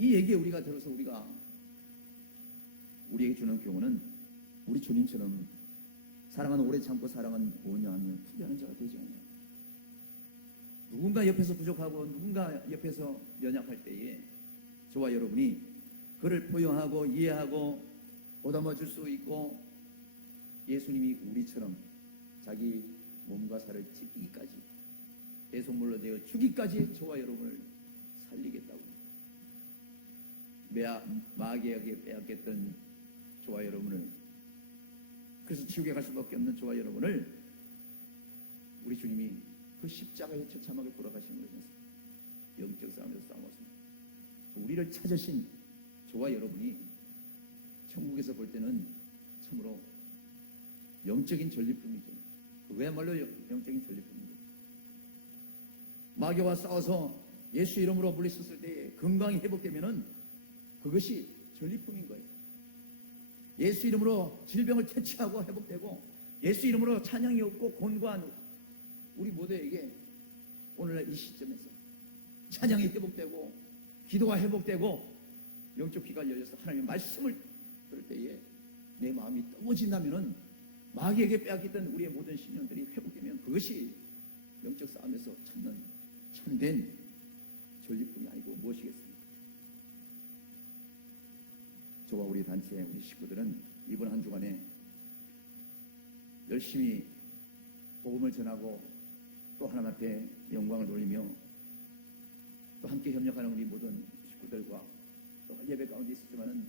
이 얘기에 우리가 들어서 우리가 우리에게 주는 교훈은 우리 주님처럼 사랑은 오래 참고 사랑은 온유하면 후회하는 자가 되지 않냐. 누군가 옆에서 부족하고 누군가 옆에서 연약할 때에 저와 여러분이 그를 포용하고 이해하고 보담아 줄 수 있고 예수님이 우리처럼 자기 몸과 살을 찢기기까지, 대속물로 되어 주기까지 저와 여러분을 살리겠다고. 마귀에게 빼앗겼던 저와 여러분을, 그래서 지옥에 갈 수밖에 없는 저와 여러분을 우리 주님이 그 십자가에 처참하게 돌아가심으로 인해서 영적 싸움에서 싸웠습니다. 우리를 찾으신 저와 여러분이 천국에서 볼 때는 참으로 영적인 전리품이죠. 그야말로 영적인 전리품입니다. 마귀와 싸워서 예수 이름으로 물리쳤을 때 건강이 회복되면은 그것이 전리품인 거예요. 예수 이름으로 질병을 퇴치하고 회복되고, 예수 이름으로 찬양이 없고 곤고한 우리 모두에게 오늘날 이 시점에서 찬양이 회복되고 기도가 회복되고 영적 귀가 열려서 하나님의 말씀을 들을 때에 내 마음이 뜨거워진다면은 마귀에게 빼앗겼던 우리의 모든 신념들이 회복되면 그것이 영적 싸움에서 찾는 참된 전리품이 아니고 무엇이겠습니까? 저와 우리 단체 우리 식구들은 이번 한 주간에 열심히 복음을 전하고 또 하나님 앞에 영광을 돌리며 또 함께 협력하는 우리 모든 식구들과 또 예배 가운데 있었지만은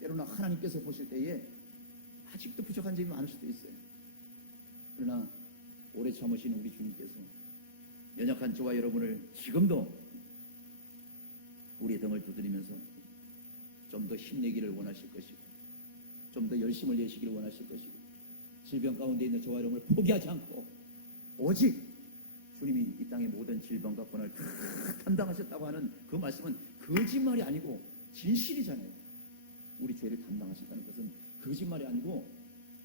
때로는 하나님께서 보실 때에 아직도 부족한 점이 많을 수도 있어요. 그러나 오래 참으시는 우리 주님께서 연약한 저와 여러분을 지금도 우리의 등을 두드리면서 좀 더 힘내기를 원하실 것이고, 좀 더 열심을 내시기를 원하실 것이고, 질병 가운데 있는 저와 여러분을 포기하지 않고 오직 주님이 이 땅의 모든 질병과 고난을 다 담당하셨다고 하는 그 말씀은 거짓말이 아니고 진실이잖아요. 우리 죄를 담당하셨다는 것은 거짓말이 아니고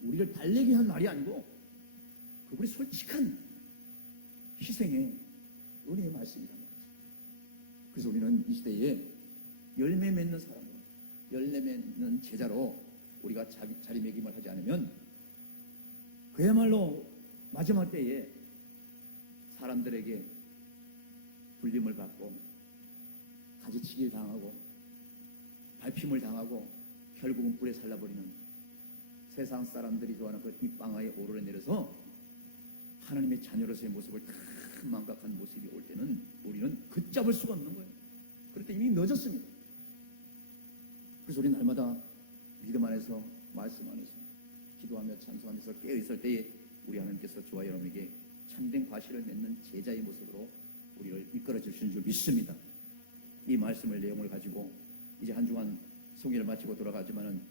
우리를 달래기 한 말이 아니고 그분이 솔직한 희생의 은혜의 말씀이란 말이죠. 그래서 우리는 이 시대에 열매 맺는 사람으로, 열매 맺는 제자로 우리가 자리매김을 하지 않으면 그야말로 마지막 때에 사람들에게 불림을 받고 가지치기를 당하고 밟힘을 당하고 결국은 불에 살라버리는 세상 사람들이 좋아하는 그 뒷방아에 오르내려서 하나님의 자녀로서의 모습을 다 망각한 모습이 올 때는 우리는 걷잡을 수가 없는 거예요. 그럴 때 이미 늦었습니다. 그래서 우리 날마다 믿음 안에서, 말씀 안에서, 기도하며 찬송하면서 깨어있을 때에 우리 하나님께서 저와 여러분에게 참된 과실을 맺는 제자의 모습으로 우리를 이끌어 주시는 줄 믿습니다. 이 말씀을 내용을 가지고 이제 한 주간 송일을 마치고 돌아가지만은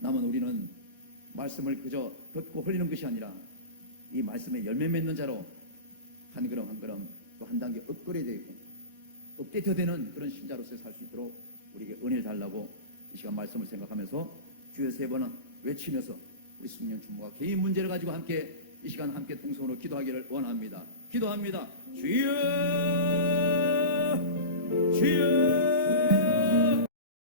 남은 우리는 말씀을 그저 듣고 흘리는 것이 아니라 이 말씀에 열매 맺는 자로 한 걸음 한 걸음 또 한 단계 업그레이드되고 업데이트되는 그런 신자로서 살 수 있도록 우리에게 은혜를 달라고 이 시간 말씀을 생각하면서 주여 세 번은 외치면서 우리 숙련 주모가 개인 문제를 가지고 함께 이 시간 함께 통성으로 기도하기를 원합니다. 기도합니다. 주여 주여